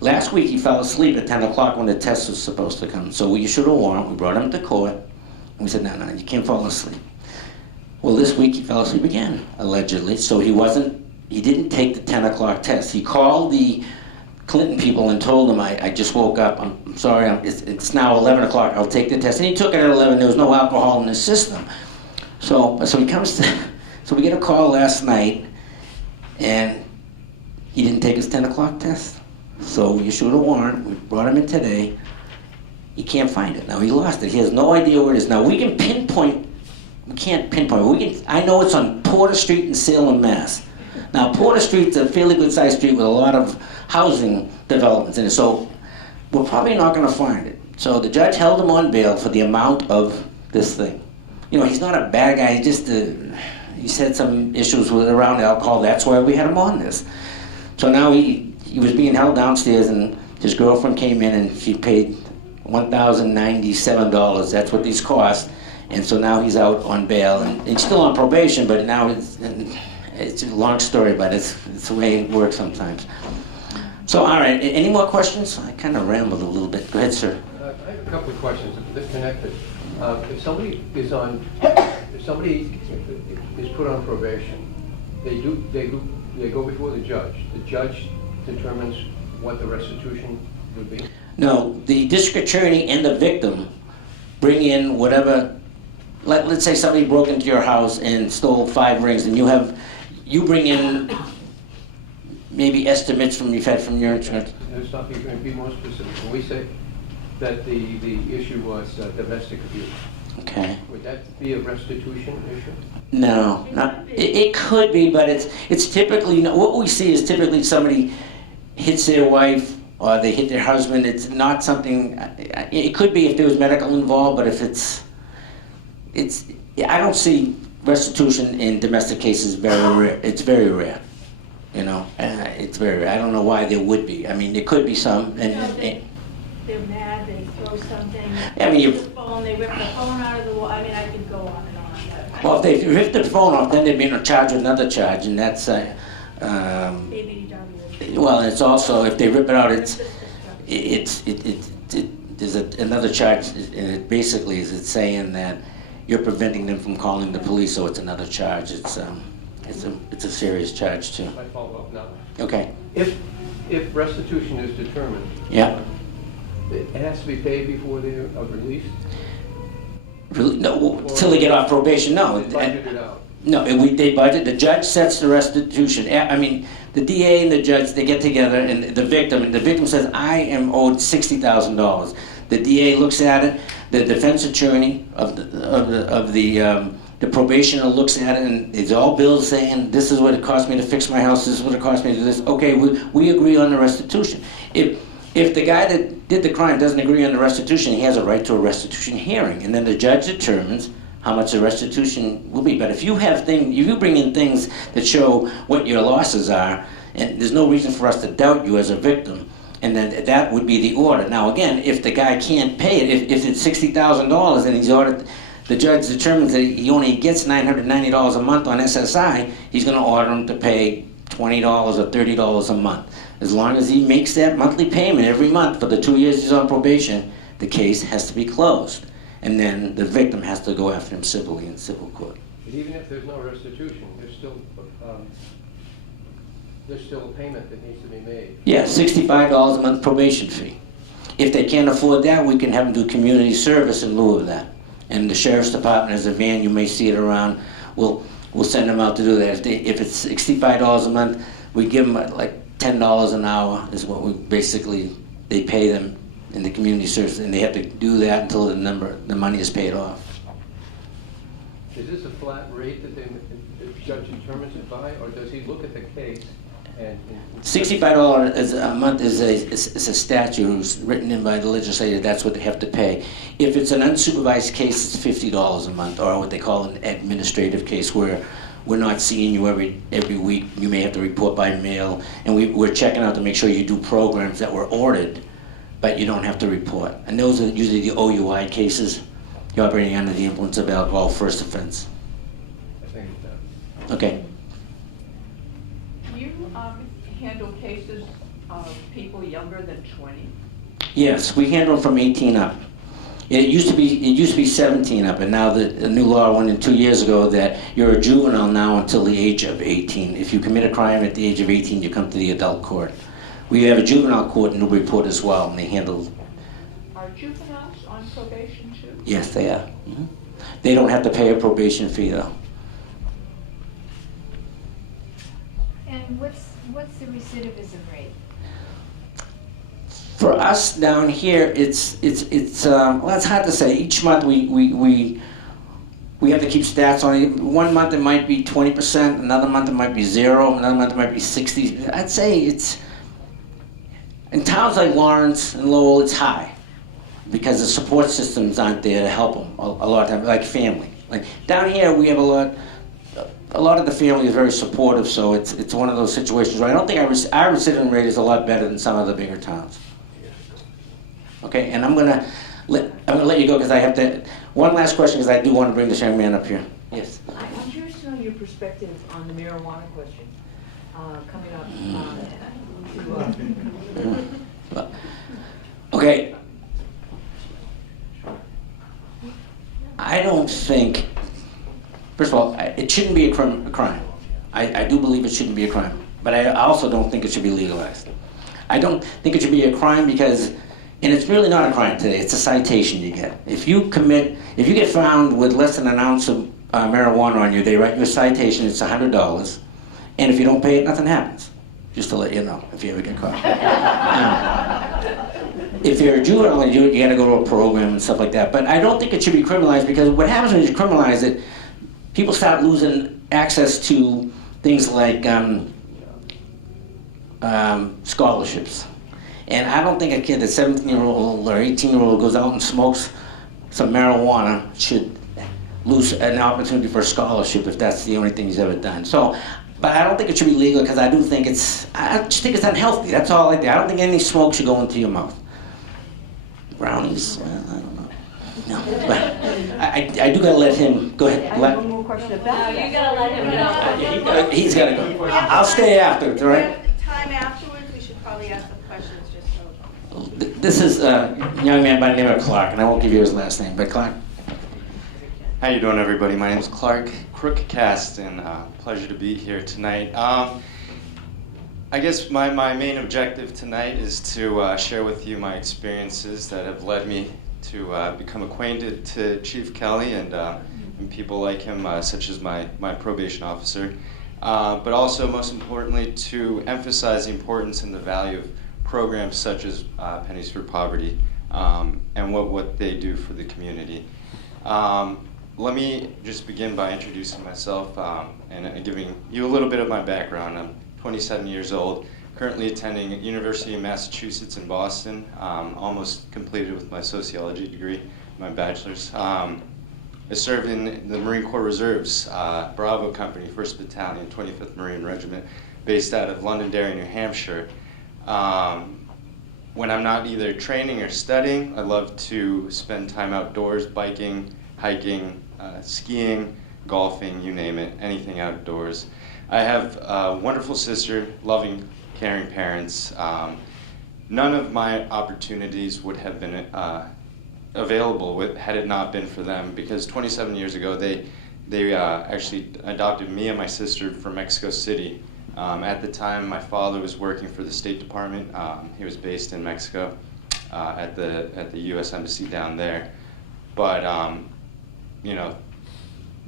last week he fell asleep at 10 o'clock when the test was supposed to come. So we issued a warrant, we brought him to court, and we said, no, you can't fall asleep. Well, this week he fell asleep again, allegedly, so he didn't take the 10 o'clock test. He called the Clinton people and told them, I just woke up, I'm sorry, it's now 11 o'clock, I'll take the test. And he took it at 11, there was no alcohol in his system. So he comes to, so we get a call last night, and he didn't take his 10 o'clock test. So we issued a warrant, we brought him in today. He can't find it. Now he lost it, he has no idea where it is. Now we can pinpoint, I know it's on Porter Street in Salem, Mass. Now Porter Street's a fairly good sized street with a lot of housing developments in it, so we're probably not going to find it. So the judge held him on bail for the amount of this thing. You know, he's not a bad guy, he's had some issues around alcohol, that's why we had him on this. So now he was being held downstairs, and his girlfriend came in and she paid $1,097. That's what these cost. And so now he's out on bail, and he's still on probation, but now it's a long story, but it's the way it works sometimes. So, all right, any more questions? I kind of rambled a little bit. Go ahead, sir. I have a couple of questions that connected. If somebody is put on probation, they go before the judge. The judge determines what the restitution would be? No, the district attorney and the victim bring in whatever, let's say somebody broke into your house and stole 5 rings, and you bring in maybe estimates you've had from your insurance. Let's not be more specific. When we say that the issue was domestic abuse, okay, would that be a restitution issue? No, it could be, but it's typically, what we see is typically somebody hits their wife or they hit their husband. It's not something, it could be if there was medical involved, but if I don't see restitution in domestic cases very rare. It's very rare, it's very rare. I don't know why there would be. I mean, there could be some. They're mad, they throw something, I mean, they rip the phone out of the wall. I mean, I could go on and on. Well, if they rip the phone off, then they'd be charged with another charge, and that's ABW. well, it's also, if they rip it out, there's another charge, and it basically is it's saying that you're preventing them from calling the police, so it's another charge. It's a serious charge too. I follow up now. Okay. If restitution is determined, Yeah. it has to be paid before they are released? Really? No, till they get off probation. No. It's budgeted out. No, they budget. The judge sets the restitution. I mean, the DA and the judge, they get together, and the victim says, "I am owed $60,000." The DA looks at it. The defense attorney of the probationer looks at it, and it's all bills saying, "This is what it cost me to fix my house. This is what it cost me to do this." Okay, we agree on the restitution. If the guy that did the crime doesn't agree on the restitution, he has a right to a restitution hearing, and then the judge determines how much the restitution will be. But if you bring in things that show what your losses are, and there's no reason for us to doubt you as a victim, and then that would be the order. Now again, if the guy can't pay it, if it's $60,000 and he's ordered, the judge determines that he only gets $990 a month on SSI, he's going to order him to pay $20 or $30 a month. As long as he makes that monthly payment every month for the 2 years he's on probation, the case has to be closed. And then the victim has to go after him civilly in civil court. But even if there's no restitution, there's still a payment that needs to be made. Yeah, $65 a month probation fee. If they can't afford that, we can have them do community service in lieu of that. And the sheriff's department has a van, you may see it around, we'll send them out to do that. If it's $65 a month, we give them like $10 an hour is what they pay them in the community service, and they have to do that until the money is paid off. Is this a flat rate that the judge determines it by, or does he look at the case and... $65 a month is a statute written in by the legislature. That's what they have to pay. If it's an unsupervised case, it's $50 a month, or what they call an administrative case, where we're not seeing you every week. You may have to report by mail, and we're checking out to make sure you do programs that were ordered, but you don't have to report. And those are usually the OUI cases. You're operating under the influence of alcohol, first offense. I think it's that. Okay. You handle cases of people younger than 20? Yes, we handle them from 18 up. It used to be 17 up, and now the new law went in 2 years ago that you're a juvenile now until the age of 18. If you commit a crime at the age of 18, you come to the adult court. We have a juvenile court in Newburyport as well, and they handle... Are juveniles on probation too? Yes, they are. Mm-hmm. They don't have to pay a probation fee, though. And what's the recidivism rate? For us down here, it's well, it's hard to say. Each month we have to keep stats on it. 1 month it might be 20%, another month it might be 0, another month it might be 60. I'd say it's, in towns like Lawrence and Lowell, it's high because the support systems aren't there to help them a lot of times, like family. Like down here, we have a lot of the family is very supportive, so it's one of those situations where I don't think our recidivism rate is a lot better than some of the bigger towns. Okay, and I'm gonna let you go because I have to. One last question because I do want to bring this young man up here. Yes. I'm curious to know your perspective on the marijuana question coming up. Okay. I don't think. First of all, it shouldn't be a crime. I do believe it shouldn't be a crime, but I also don't think it should be legalized. I don't think it should be a crime because. And it's really not a crime today, it's a citation you get. If you get found with less than an ounce of marijuana on you, they write you a citation, it's $100. And if you don't pay it, nothing happens. Just to let you know, if you ever get caught. If you're a juvenile, you gotta go to a program and stuff like that. But I don't think it should be criminalized because what happens when you criminalize it, people start losing access to things like scholarships. And I don't think a kid that's 17-year-old or 18-year-old goes out and smokes some marijuana should lose an opportunity for a scholarship if that's the only thing he's ever done. So, but I don't think it should be legal because I just think it's unhealthy. That's all I do. I don't think any smoke should go into your mouth. Brownies, well, I don't know. No, but I do gotta let him, go ahead. I have one more question about that. You gotta let him know. He's gotta go. I'll stay afterwards, all right? Time afterwards, we should probably ask the questions just so. This is a young man by the name of Clark, and I won't give you his last name, but Clark. How you doing, everybody? My name is Clark Crookcast, and pleasure to be here tonight. I guess my main objective tonight is to share with you my experiences that have led me to become acquainted to Chief Kelley and people like him, such as my probation officer. But also, most importantly, to emphasize the importance and the value of programs such as Pennies for Poverty and what they do for the community. Let me just begin by introducing myself and giving you a little bit of my background. I'm 27 years old, currently attending University of Massachusetts in Boston, almost completed with my sociology degree, my bachelor's. I served in the Marine Corps Reserves, Bravo Company, 1st Battalion, 25th Marine Regiment, based out of Londonderry, New Hampshire. When I'm not either training or studying, I love to spend time outdoors, biking, hiking, skiing, golfing, you name it, anything outdoors. I have a wonderful sister, loving, caring parents. None of my opportunities would have been available had it not been for them, because 27 years ago they actually adopted me and my sister from Mexico City. At the time, my father was working for the State Department. He was based in Mexico at the U.S. Embassy down there. But you know,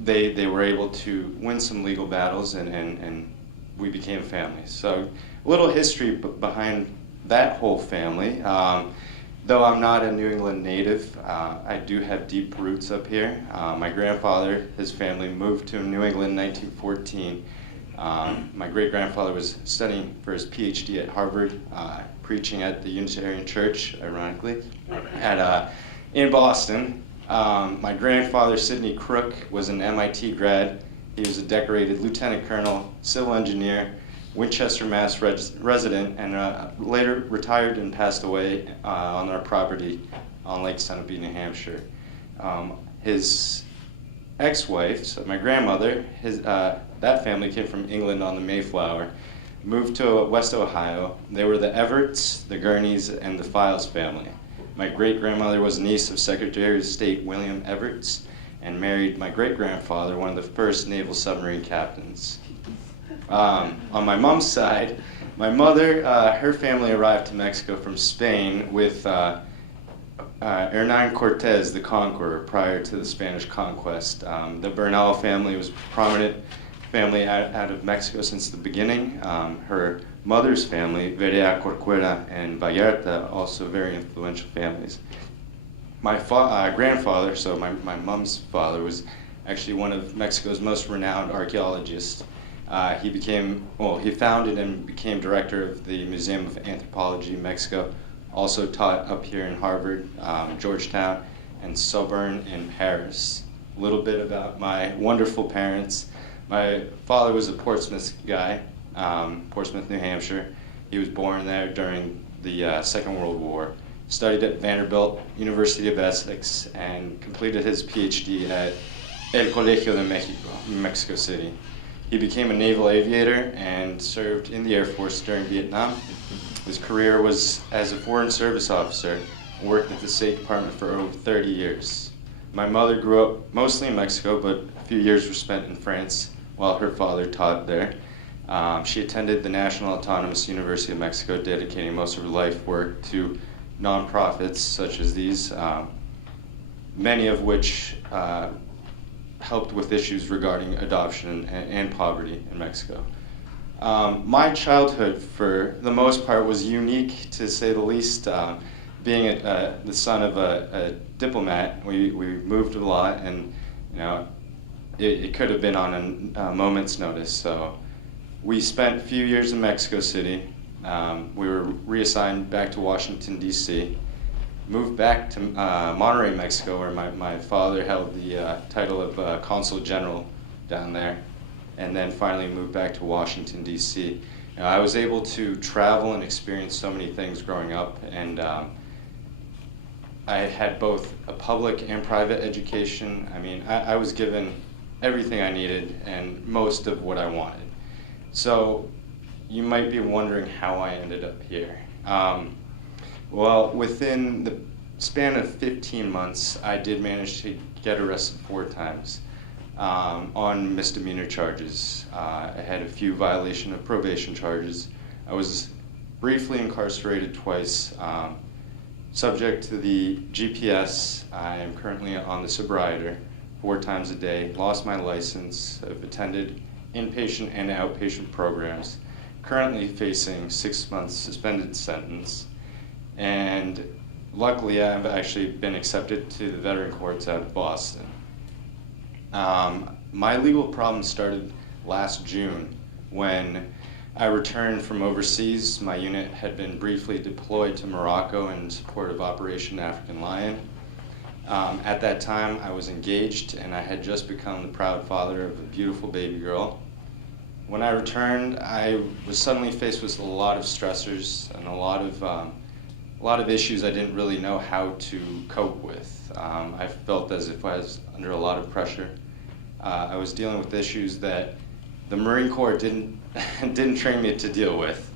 they were able to win some legal battles, and we became family. So a little history behind that whole family. Though I'm not a New England native, I do have deep roots up here. My grandfather, his family moved to New England in 1914. My great-grandfather was studying for his PhD at Harvard, preaching at the Unitarian Church, ironically, in Boston. My grandfather, Sidney Crook, was an MIT grad. He was a decorated lieutenant colonel, civil engineer, Winchester, Mass. Resident, and later retired and passed away on our property on Lake Sunapee, New Hampshire. His ex-wife, so my grandmother, that family came from England on the Mayflower, moved to West Ohio. They were the Everetts, the Gurneys, and the Files family. My great-grandmother was a niece of Secretary of State William Everetts and married my great-grandfather, one of the first naval submarine captains. On my mom's side, my mother, her family arrived to Mexico from Spain with Hernán Cortés, the conqueror, prior to the Spanish conquest. The Bernal family was a prominent family out of Mexico since the beginning. Her mother's family, Verea, Corcuera, and Vallarta, also very influential families. My grandfather, so my mom's father, was actually one of Mexico's most renowned archaeologists. He founded and became director of the Museum of Anthropology in Mexico, also taught up here in Harvard, Georgetown, and Sorbonne in Paris. A little bit about my wonderful parents. My father was a Portsmouth guy, Portsmouth, New Hampshire. He was born there during the Second World War, studied at Vanderbilt, University of Essex, and completed his PhD at El Colegio de Mexico, Mexico City. He became a naval aviator and served in the Air Force during Vietnam. His career was as a Foreign Service officer and worked at the State Department for over 30 years. My mother grew up mostly in Mexico, but a few years were spent in France while her father taught there. She attended the National Autonomous University of Mexico, dedicating most of her life work to nonprofits such as these, many of which helped with issues regarding adoption and poverty in Mexico. My childhood, for the most part, was unique, to say the least. Being the son of a diplomat, we moved a lot, and it could have been on a moment's notice. So we spent a few years in Mexico City. We were reassigned back to Washington, D.C., moved back to Monterrey, Mexico, where my father held the title of Consul General down there, and then finally moved back to Washington, D.C. I was able to travel and experience so many things growing up, and I had both a public and private education. I mean, I was given everything I needed and most of what I wanted. So you might be wondering how I ended up here. Well, within the span of 15 months, I did manage to get arrested 4 times on misdemeanor charges. I had a few violation of probation charges. I was briefly incarcerated twice. Subject to the GPS, I am currently on the sobriety 4 times a day. Lost my license. I've attended inpatient and outpatient programs. Currently facing 6 months suspended sentence. And luckily, I've actually been accepted to the veteran courts out of Boston. My legal problem started last June when I returned from overseas. My unit had been briefly deployed to Morocco in support of Operation African Lion. At that time, I was engaged and I had just become the proud father of a beautiful baby girl. When I returned, I was suddenly faced with a lot of stressors and a lot of issues I didn't really know how to cope with. I felt as if I was under a lot of pressure. I was dealing with issues that the Marine Corps didn't train me to deal with.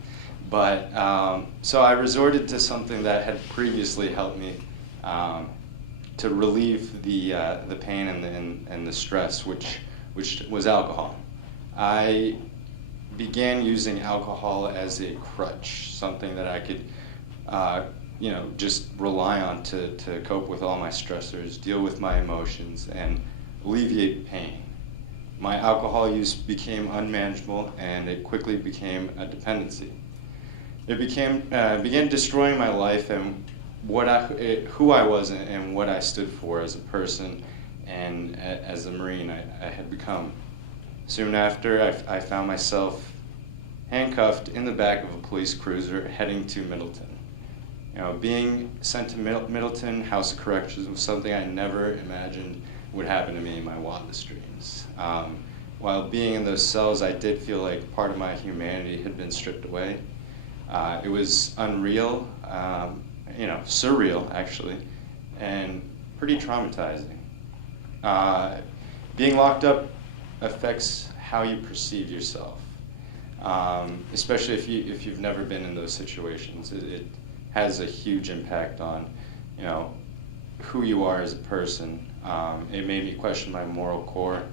But so I resorted to something that had previously helped me to relieve the pain and the stress, which was alcohol. I began using alcohol as a crutch, something that I could just rely on to cope with all my stressors, deal with my emotions, and alleviate pain. My alcohol use became unmanageable, and it quickly became a dependency. It began destroying my life and who I was and what I stood for as a person and as a Marine I had become. Soon after, I found myself handcuffed in the back of a police cruiser heading to Middleton. Being sent to Middleton House of Corrections was something I never imagined would happen to me in my wildest dreams. While being in those cells, I did feel like part of my humanity had been stripped away. It was unreal, surreal actually, and pretty traumatizing. Being locked up affects how you perceive yourself, especially if you've never been in those situations. It has a huge impact on, who you are as a person. It made me question my moral core,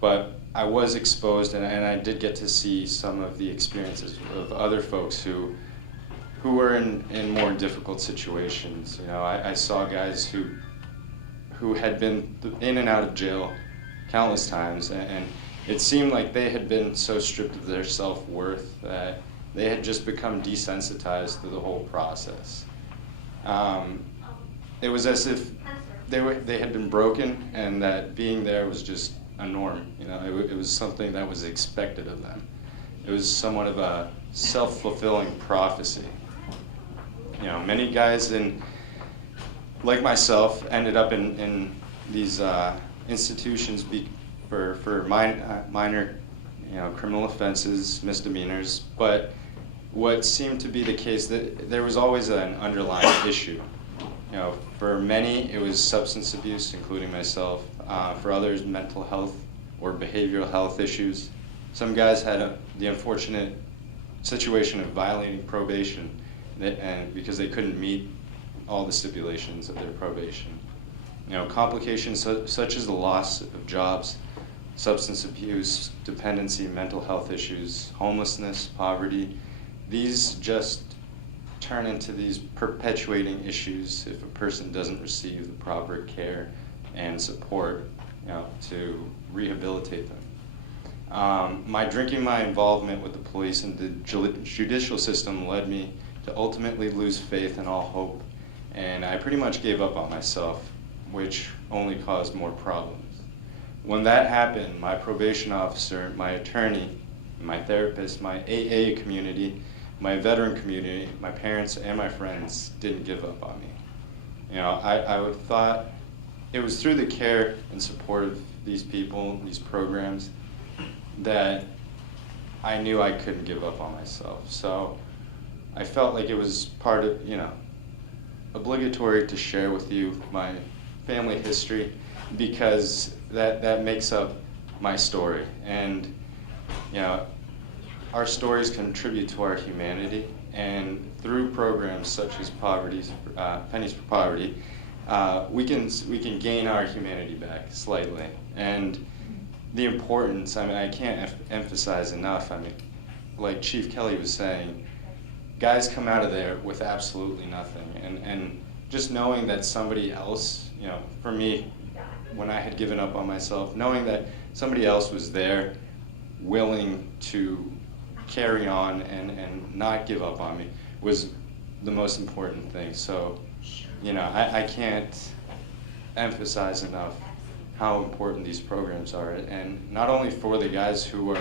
but I was exposed, and I did get to see some of the experiences of other folks who were in more difficult situations. I saw guys who had been in and out of jail countless times, and it seemed like they had been so stripped of their self-worth that they had just become desensitized to the whole process. It was as if they had been broken, and that being there was just a norm. It was something that was expected of them. It was somewhat of a self-fulfilling prophecy. Many guys like myself ended up in these institutions for minor criminal offenses, misdemeanors, but what seemed to be the case, that there was always an underlying issue. For many, it was substance abuse, including myself. For others, mental health or behavioral health issues. Some guys had the unfortunate situation of violating probation, and because they couldn't meet all the stipulations of their probation. Complications such as the loss of jobs, substance abuse, dependency, mental health issues, homelessness, poverty, these just turn into these perpetuating issues if a person doesn't receive the proper care and support, to rehabilitate them. My drinking, my involvement with the police and the judicial system led me to ultimately lose faith in all hope, and I pretty much gave up on myself, which only caused more problems. When that happened, my probation officer, my attorney, my therapist, my AA community, my veteran community, my parents, and my friends didn't give up on me. I thought it was through the care and support of these people, these programs, that I knew I couldn't give up on myself. So I felt like it was part of, obligatory to share with you my family history, because that makes up my story. And our stories contribute to our humanity, and through programs such as Pennies for Poverty, we can gain our humanity back slightly. And the importance, I mean, I can't emphasize enough. I mean, like Chief Kelley was saying, guys come out of there with absolutely nothing, and just knowing that somebody else, you know, for me, when I had given up on myself, knowing that somebody else was there, willing to carry on and not give up on me, was the most important thing. So, you know, I can't emphasize enough how important these programs are, and not only for the guys who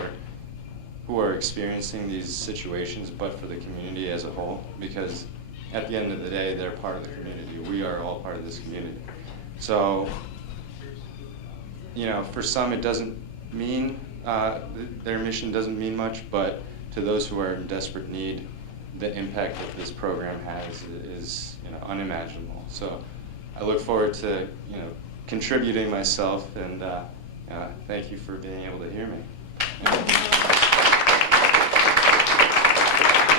are experiencing these situations, but for the community as a whole, because at the end of the day, they're part of the community. We are all part of this community. So, you know, for some it doesn't mean, their mission doesn't mean much, but to those who are in desperate need, the impact that this program has is, you know, unimaginable. So I look forward to, you know, contributing myself, and thank you for being able to hear me.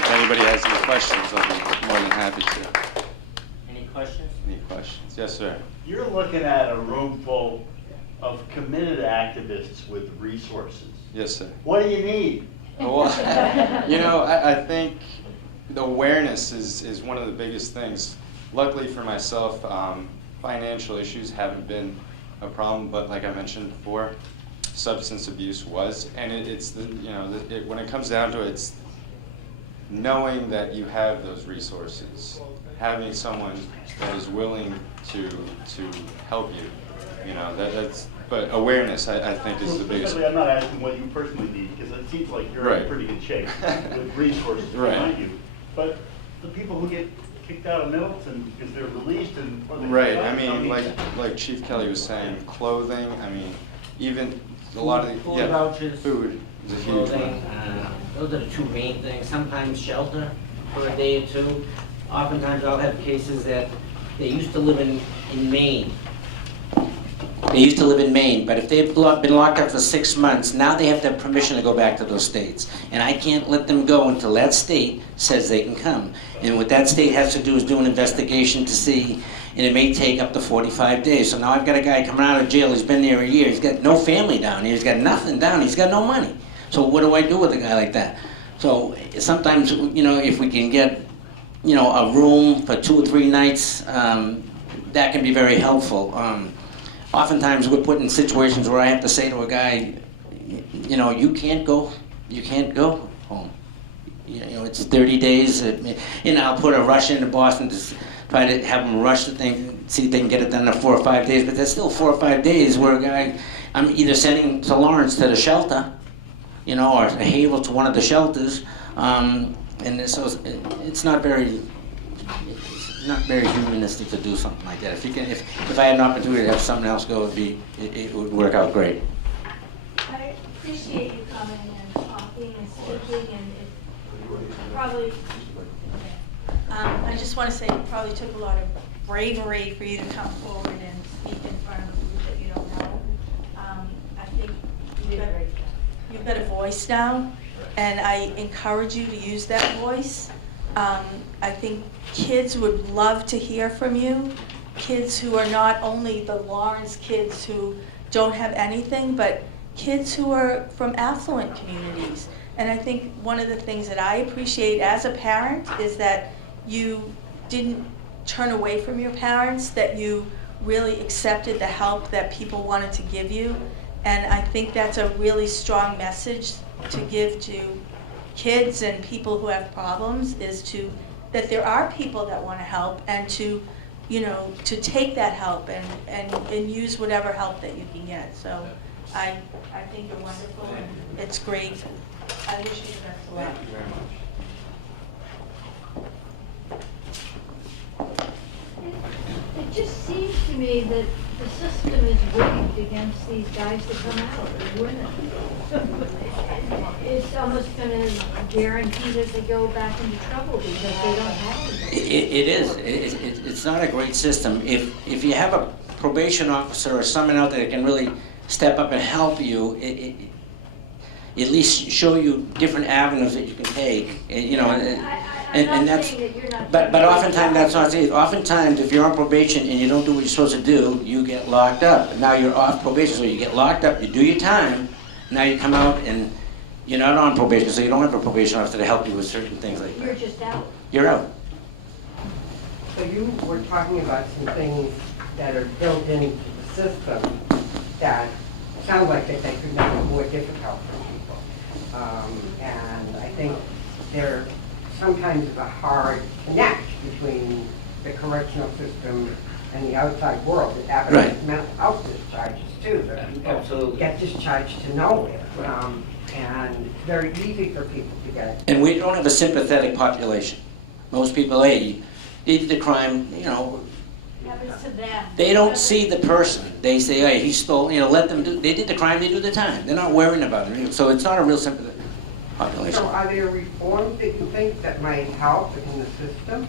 If anybody has any questions, I'll be more than happy to. Any questions? Any questions? Yes, sir. You're looking at a room full of committed activists with resources. Yes, sir. What do you need? Well, you know, I think the awareness is one of the biggest things. Luckily for myself, financial issues haven't been a problem, but like I mentioned before, substance abuse was, and it's the, you know, when it comes down to it, it's knowing that you have those resources, having someone that is willing to help you, you know, that's. But awareness, I think, is the biggest. I'm not asking what you personally need, because it seems like you're in pretty good shape with resources behind you. But the people who get kicked out of Middleton because they're released and right. I mean, like Chief Kelley was saying, clothing. I mean, even a lot of the food vouchers, food is a huge clothing, one. Those are the two main things. Sometimes shelter for a day or two. Oftentimes I'll have cases that they used to live in Maine. They used to live in Maine, but if they've been locked up for 6 months, now they have to have permission to go back to those states. And I can't let them go until that state says they can come. And what that state has to do is do an investigation to see, and it may take up to 45 days. So now I've got a guy coming out of jail, he's been there a year, he's got no family down here, he's got nothing down here, he's got no money. So what do I do with a guy like that? So sometimes, you know, if we can get, you know, a room for 2 or 3 nights, that can be very helpful. Oftentimes we're put in situations where I have to say to a guy, you know, you can't go home. You know, it's 30 days. You know, I'll put a rush into Boston to try to have them rush the thing, see if they can get it done in 4 or 5 days. But there's still 4 or 5 days where a guy, I'm either sending to Lawrence to the shelter, you know, or Havel to one of the shelters, and so it's not very. Not very humanistic to do something like that. If I had an opportunity to have something else go, it would work out great. I appreciate you coming and talking and speaking, and it probably, I just want to say it probably took a lot of bravery for you to come forward and speak in front of a group that you don't know. I think you've got a voice now, and I encourage you to use that voice. I think kids would love to hear from you. Kids who are not only the Lawrence kids who don't have anything, but kids who are from affluent communities. And I think one of the things that I appreciate as a parent is that you didn't turn away from your parents, that you really accepted the help that people wanted to give you. And I think that's a really strong message to give to kids and people who have problems, is that there are people that want to help, and to, you know, to take that help and use whatever help that you can get. So I think you're wonderful, and it's great. I wish you the best of luck. Thank you very much. It just seems to me that the system is rigged against these guys to come out and win it. It's almost going to guarantee that they go back into trouble because they don't have anything. It is. It's not a great system. If you have a probation officer or someone out there that can really step up and help you, at least show you different avenues that you can take, and, you know, and that's, saying that you're not but doing a good oftentimes, job. that's not it. Oftentimes, if you're on probation and you don't do what you're supposed to do, you get locked up. Now you're off probation, so you get locked up, you do your time, now you come out and you're not on probation, so you don't have a probation officer to help you with certain things like You're that. just out. You're out. So you were talking about some things that are built into the system that sound like that they could make it more difficult for people. And I think there sometimes is a hard connect between the correctional system and the outside world. It happens Right. with mental health discharges too, that people Absolutely. get discharged to nowhere. And it's very easy for people to get. And we don't have a sympathetic population. Most people, hey, they did the crime, you know, Happens to them. they don't see the person. They say, hey, he stole, you know, let them do, they did the crime, they do the time. They're not worrying about it. So it's not a real sympathetic population. So are there reforms that you think that might help in the system?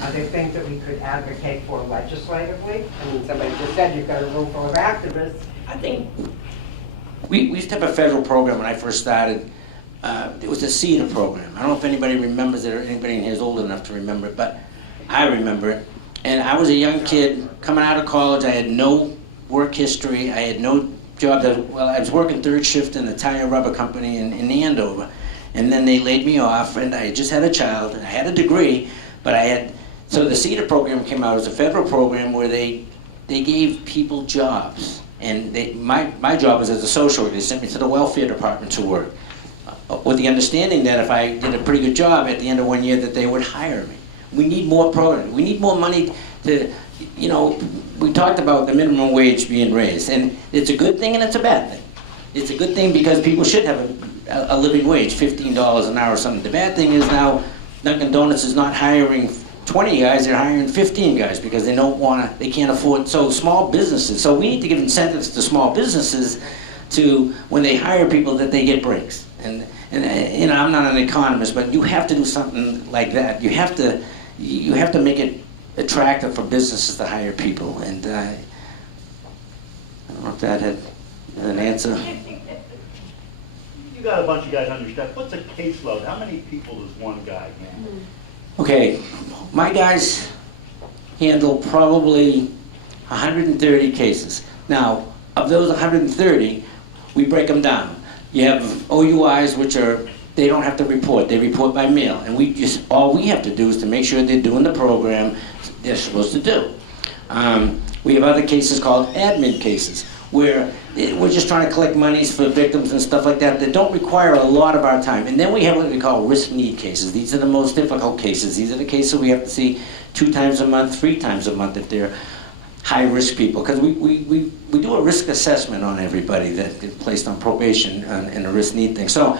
Are there things that we could advocate for legislatively? I mean, somebody just said you've got a room full of activists. I think we used to have a federal program when I first started. It was a CETA program. I don't know if anybody remembers it or anybody in here is old enough to remember it, but I remember it. And I was a young kid coming out of college. I had no work history. I had no job. Well, I was working third shift in a tire rubber company in Andover. And then they laid me off, and I just had a child. I had a degree, but I had... So the CETA program came out as a federal program where they gave people jobs. And my job was as a social worker. They sent me to the welfare department to work, with the understanding that if I did a pretty good job at the end of 1 year that they would hire me. We need more programs. We need more money to, you know, we talked about the minimum wage being raised, and it's a good thing and it's a bad thing. It's a good thing because people should have a living wage, $15 an hour or something. The bad thing is now Dunkin' Donuts is not hiring 20 guys, they're hiring 15 guys because they don't want to, they can't afford, so small businesses, so we need to give incentives to small businesses to, when they hire people, that they get breaks. And you know, I'm not an economist, but you have to do something like that. You have to make it attractive for businesses to hire people. And I don't know if that had an answer. You got a bunch of guys on your staff. What's a caseload? How many people does one guy handle? Okay, my guys handle probably 130 cases. Now, of those 130, we break them down. You have OUIs, which are, they don't have to report, they report by mail. And all we have to do is to make sure they're doing the program they're supposed to do. We have other cases called admin cases, where we're just trying to collect monies for victims and stuff like that don't require a lot of our time. And then we have what we call risk need cases. These are the most difficult cases. These are the cases we have to see 2 times a month, 3 times a month if they're high-risk people, because we do a risk assessment on everybody that gets placed on probation and a risk need thing. So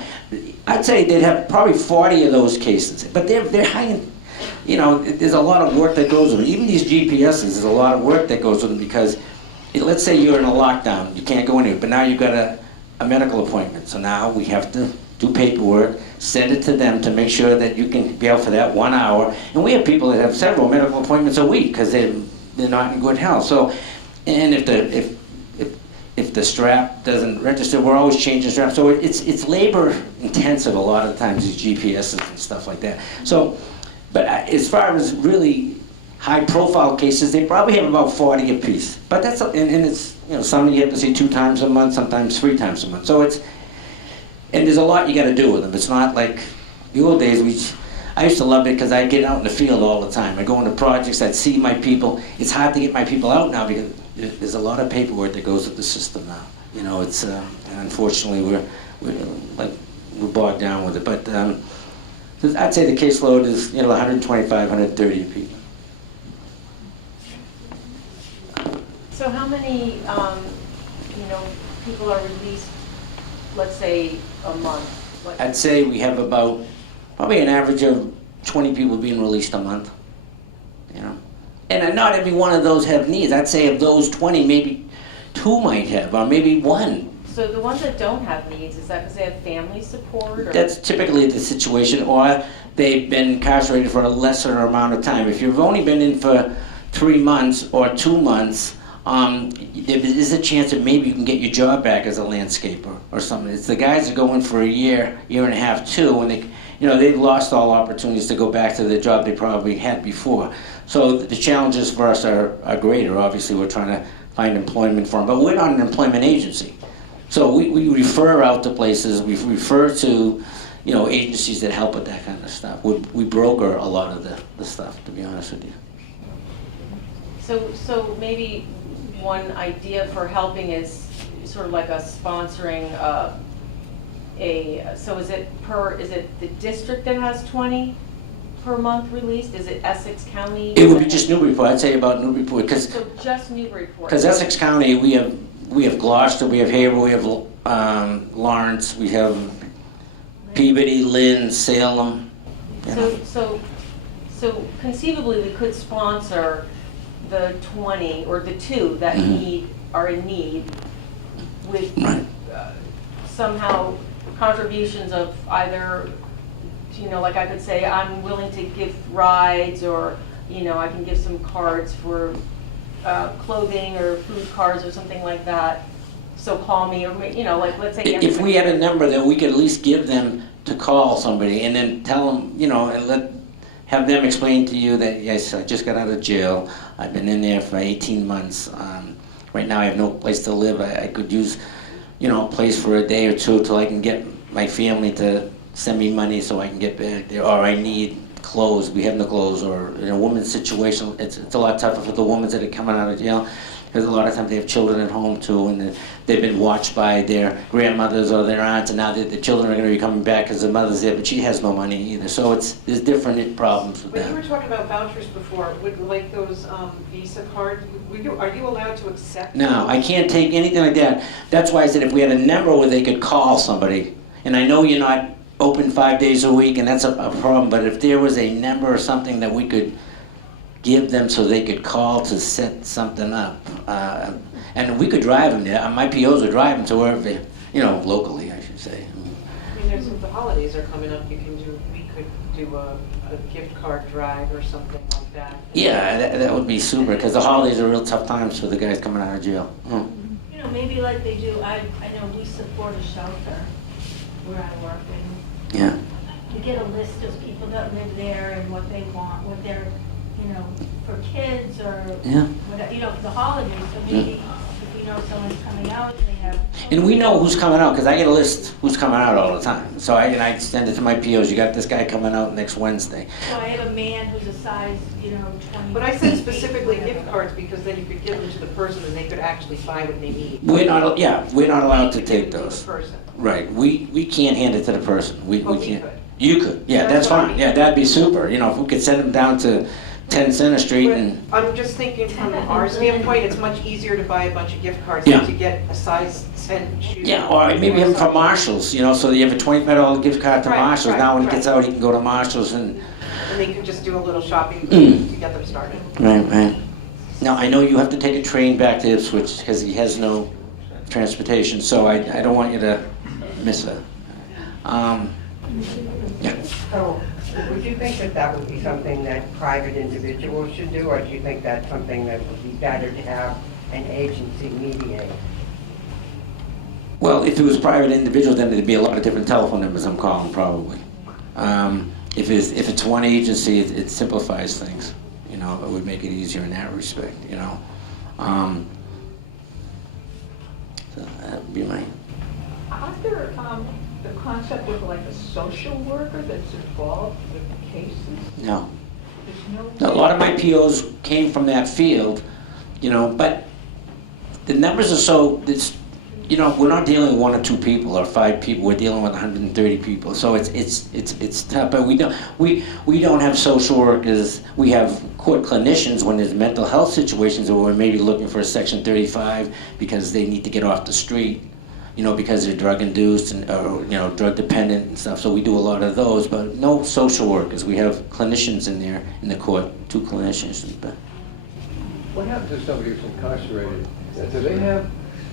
I'd say they'd have probably 40 of those cases, but they're high, you know, there's a lot of work that goes with them. Even these GPSs, there's a lot of work that goes with them because, let's say you're in a lockdown, you can't go anywhere, but now you've got a medical appointment. So now we have to do paperwork, send it to them to make sure that you can be out for that 1 hour. And we have people that have several medical appointments a week because they're not in good health. So, and if the strap doesn't register, we're always changing straps. So it's labor intensive a lot of times, these GPSs and stuff like that. So, but as far as really high profile cases, they probably have about 40 apiece. But that's, and it's, you know, some you have to see 2 times a month, sometimes 3 times a month. So it's, and there's a lot you got to do with them. It's not like the old days. I used to love it because I'd get out in the field all the time. I'd go into projects, I'd see my people. It's hard to get my people out now because there's a lot of paperwork that goes with the system now. You know, it's, unfortunately, we're bogged down with it. But I'd say the caseload is, you know, 125, 130 people. So how many, you know, people are released, let's say, a month? I'd say we have about probably an average of 20 people being released a month, you know. And not every one of those have needs. I'd say of those 20, maybe 2 might have, or maybe 1. So the ones that don't have needs, is that because they have family support? Or? That's typically the situation, or they've been incarcerated for a lesser amount of time. If you've only been in for 3 months or 2 months, there is a chance that maybe you can get your job back as a landscaper or something. It's the guys that go in for a year, year and a half, too, and they've lost all opportunities to go back to the job they probably had before. So the challenges for us are greater. Obviously, we're trying to find employment for them, but we're not an employment agency. So we refer out to places, we refer to, agencies that help with that kind of stuff. We broker a lot of the stuff, to be honest with you. So maybe one idea for helping is sort of like a sponsoring so is it the district that has 20 per month released? Is it Essex County? It would be just Newburyport. I'd say about Newburyport, So just Newburyport. because Essex County, we have Gloucester, we have Haverhill, we have Lawrence, we have Peabody, Lynn, Salem. So conceivably, we could sponsor the 20 or the 2 that are in need with somehow contributions of either, like I could say, I'm willing to give rides, or, I can give some cards for clothing or food cards or something like that. So call me, or, like, let's say. If we had a number that we could at least give them to call somebody and then tell them, and have them explain to you that, yes, I just got out of jail. I've been in there for 18 months. Right now I have no place to live. I could use, a place for a day or two till I can get my family to send me money so I can get back there. Or I need clothes. We have no clothes. Or in a woman's situation, it's a lot tougher for the women that are coming out of jail. Because a lot of times they have children at home too, and they've been watched by their grandmothers or their aunts, and now the children are going to be coming back because the mother's there, but she has no money either. So there's different problems with But that. you were talking about vouchers before. Would like those Visa cards? Are you allowed to accept? No, I can't take anything like that. That's why I said if we had a number where they could call somebody, and I know you're not open 5 days a week, and that's a problem, but if there was a number or something that we could give them so they could call to set something up, and we could drive them there. My POs would drive them to wherever, locally, I should say. I mean, if the holidays are coming up, we could do a gift card drive or something like that. Yeah, that would be super, because the holidays are real tough times for the guys coming out of jail. Maybe like they do, I know we support a shelter where I work, and Yeah. we get a list of people that live there and what they want, what they're, for kids or whatever, the holidays. So maybe if we know someone's coming out, they have. And we know who's coming out, because I get a list who's coming out all the time. So I send it to my POs. You got this guy coming out next Wednesday. So I have a man who's a size, 20. But I said specifically gift cards because then you could give them to the person and they could actually buy what they need. We're not allowed to take those. To the person. Right. We can't hand it to the person. We can't. Could. You could. Yeah, that's fine. Yeah, that'd be super. If we could send them down to 10 Center Street and. I'm just thinking from our standpoint, it's much easier to buy a bunch of gift cards Yeah. than to get a size 10 shoe. Yeah, or maybe him from Marshalls, so you have a $25 gift card to Right, Marshalls. right, Now when he right. gets out, he can go to Marshalls and. And they could just do a little shopping Mm. to get them started. Right. Now, I know you have to take a train back to Ipswich because he has no transportation, so I don't want you to miss it. Yeah. So, would you think that would be something that private individuals should do, or do you think that's something that would be better to have an agency mediate? Well, if it was private individuals, then there'd be a lot of different telephone numbers I'm calling, probably. If it's one agency, it simplifies things. It would make it easier in that respect. So that would be my. Are there the concept of like a social worker that's involved with cases? No. There's no. A lot of my POs came from that field, but the numbers are so. We're not dealing with 1 or 2 people or 5 people. We're dealing with 130 people. So it's tough. But we don't have social workers. We have court clinicians when there's mental health situations, or we're maybe looking for a Section 35 because they need to get off the street, because they're drug induced and or drug dependent and stuff. So we do a lot of those, but no social workers. We have clinicians in there in the court, 2 clinicians. But What happens if somebody is incarcerated?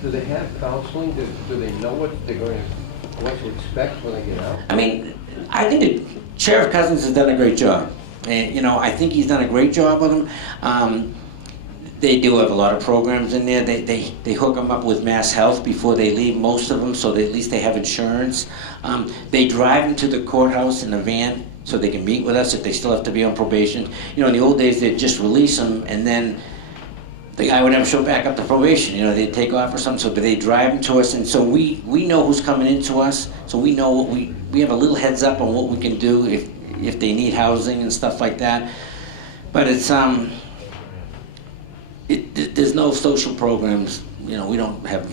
Do they have counseling? Do they know what to expect when they get out? I mean, I think that Sheriff Cousins has done a great job. And, I think he's done a great job with them. They do have a lot of programs in there. They hook them up with Mass Health before they leave, most of them, so that at least they have insurance. They drive them to the courthouse in a van so they can meet with us if they still have to be on probation. You know, in the old days, they'd just release them, and then the guy would never show back up to probation. You know, they'd take off or something, so but they drive them to us, and so we know who's coming into us, so we know what we have a little heads up on what we can do if they need housing and stuff like that. But it's there's no social programs. You know, we don't have,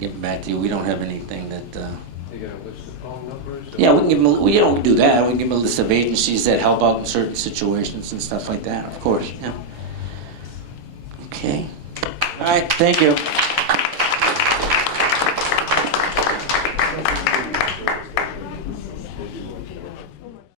get back to you, we don't have anything that. You got a list of phone numbers? Yeah, we can give them. We don't do that. We can give them a list of agencies that help out in certain situations and stuff like that. Of course, yeah. Okay. All right. Thank you.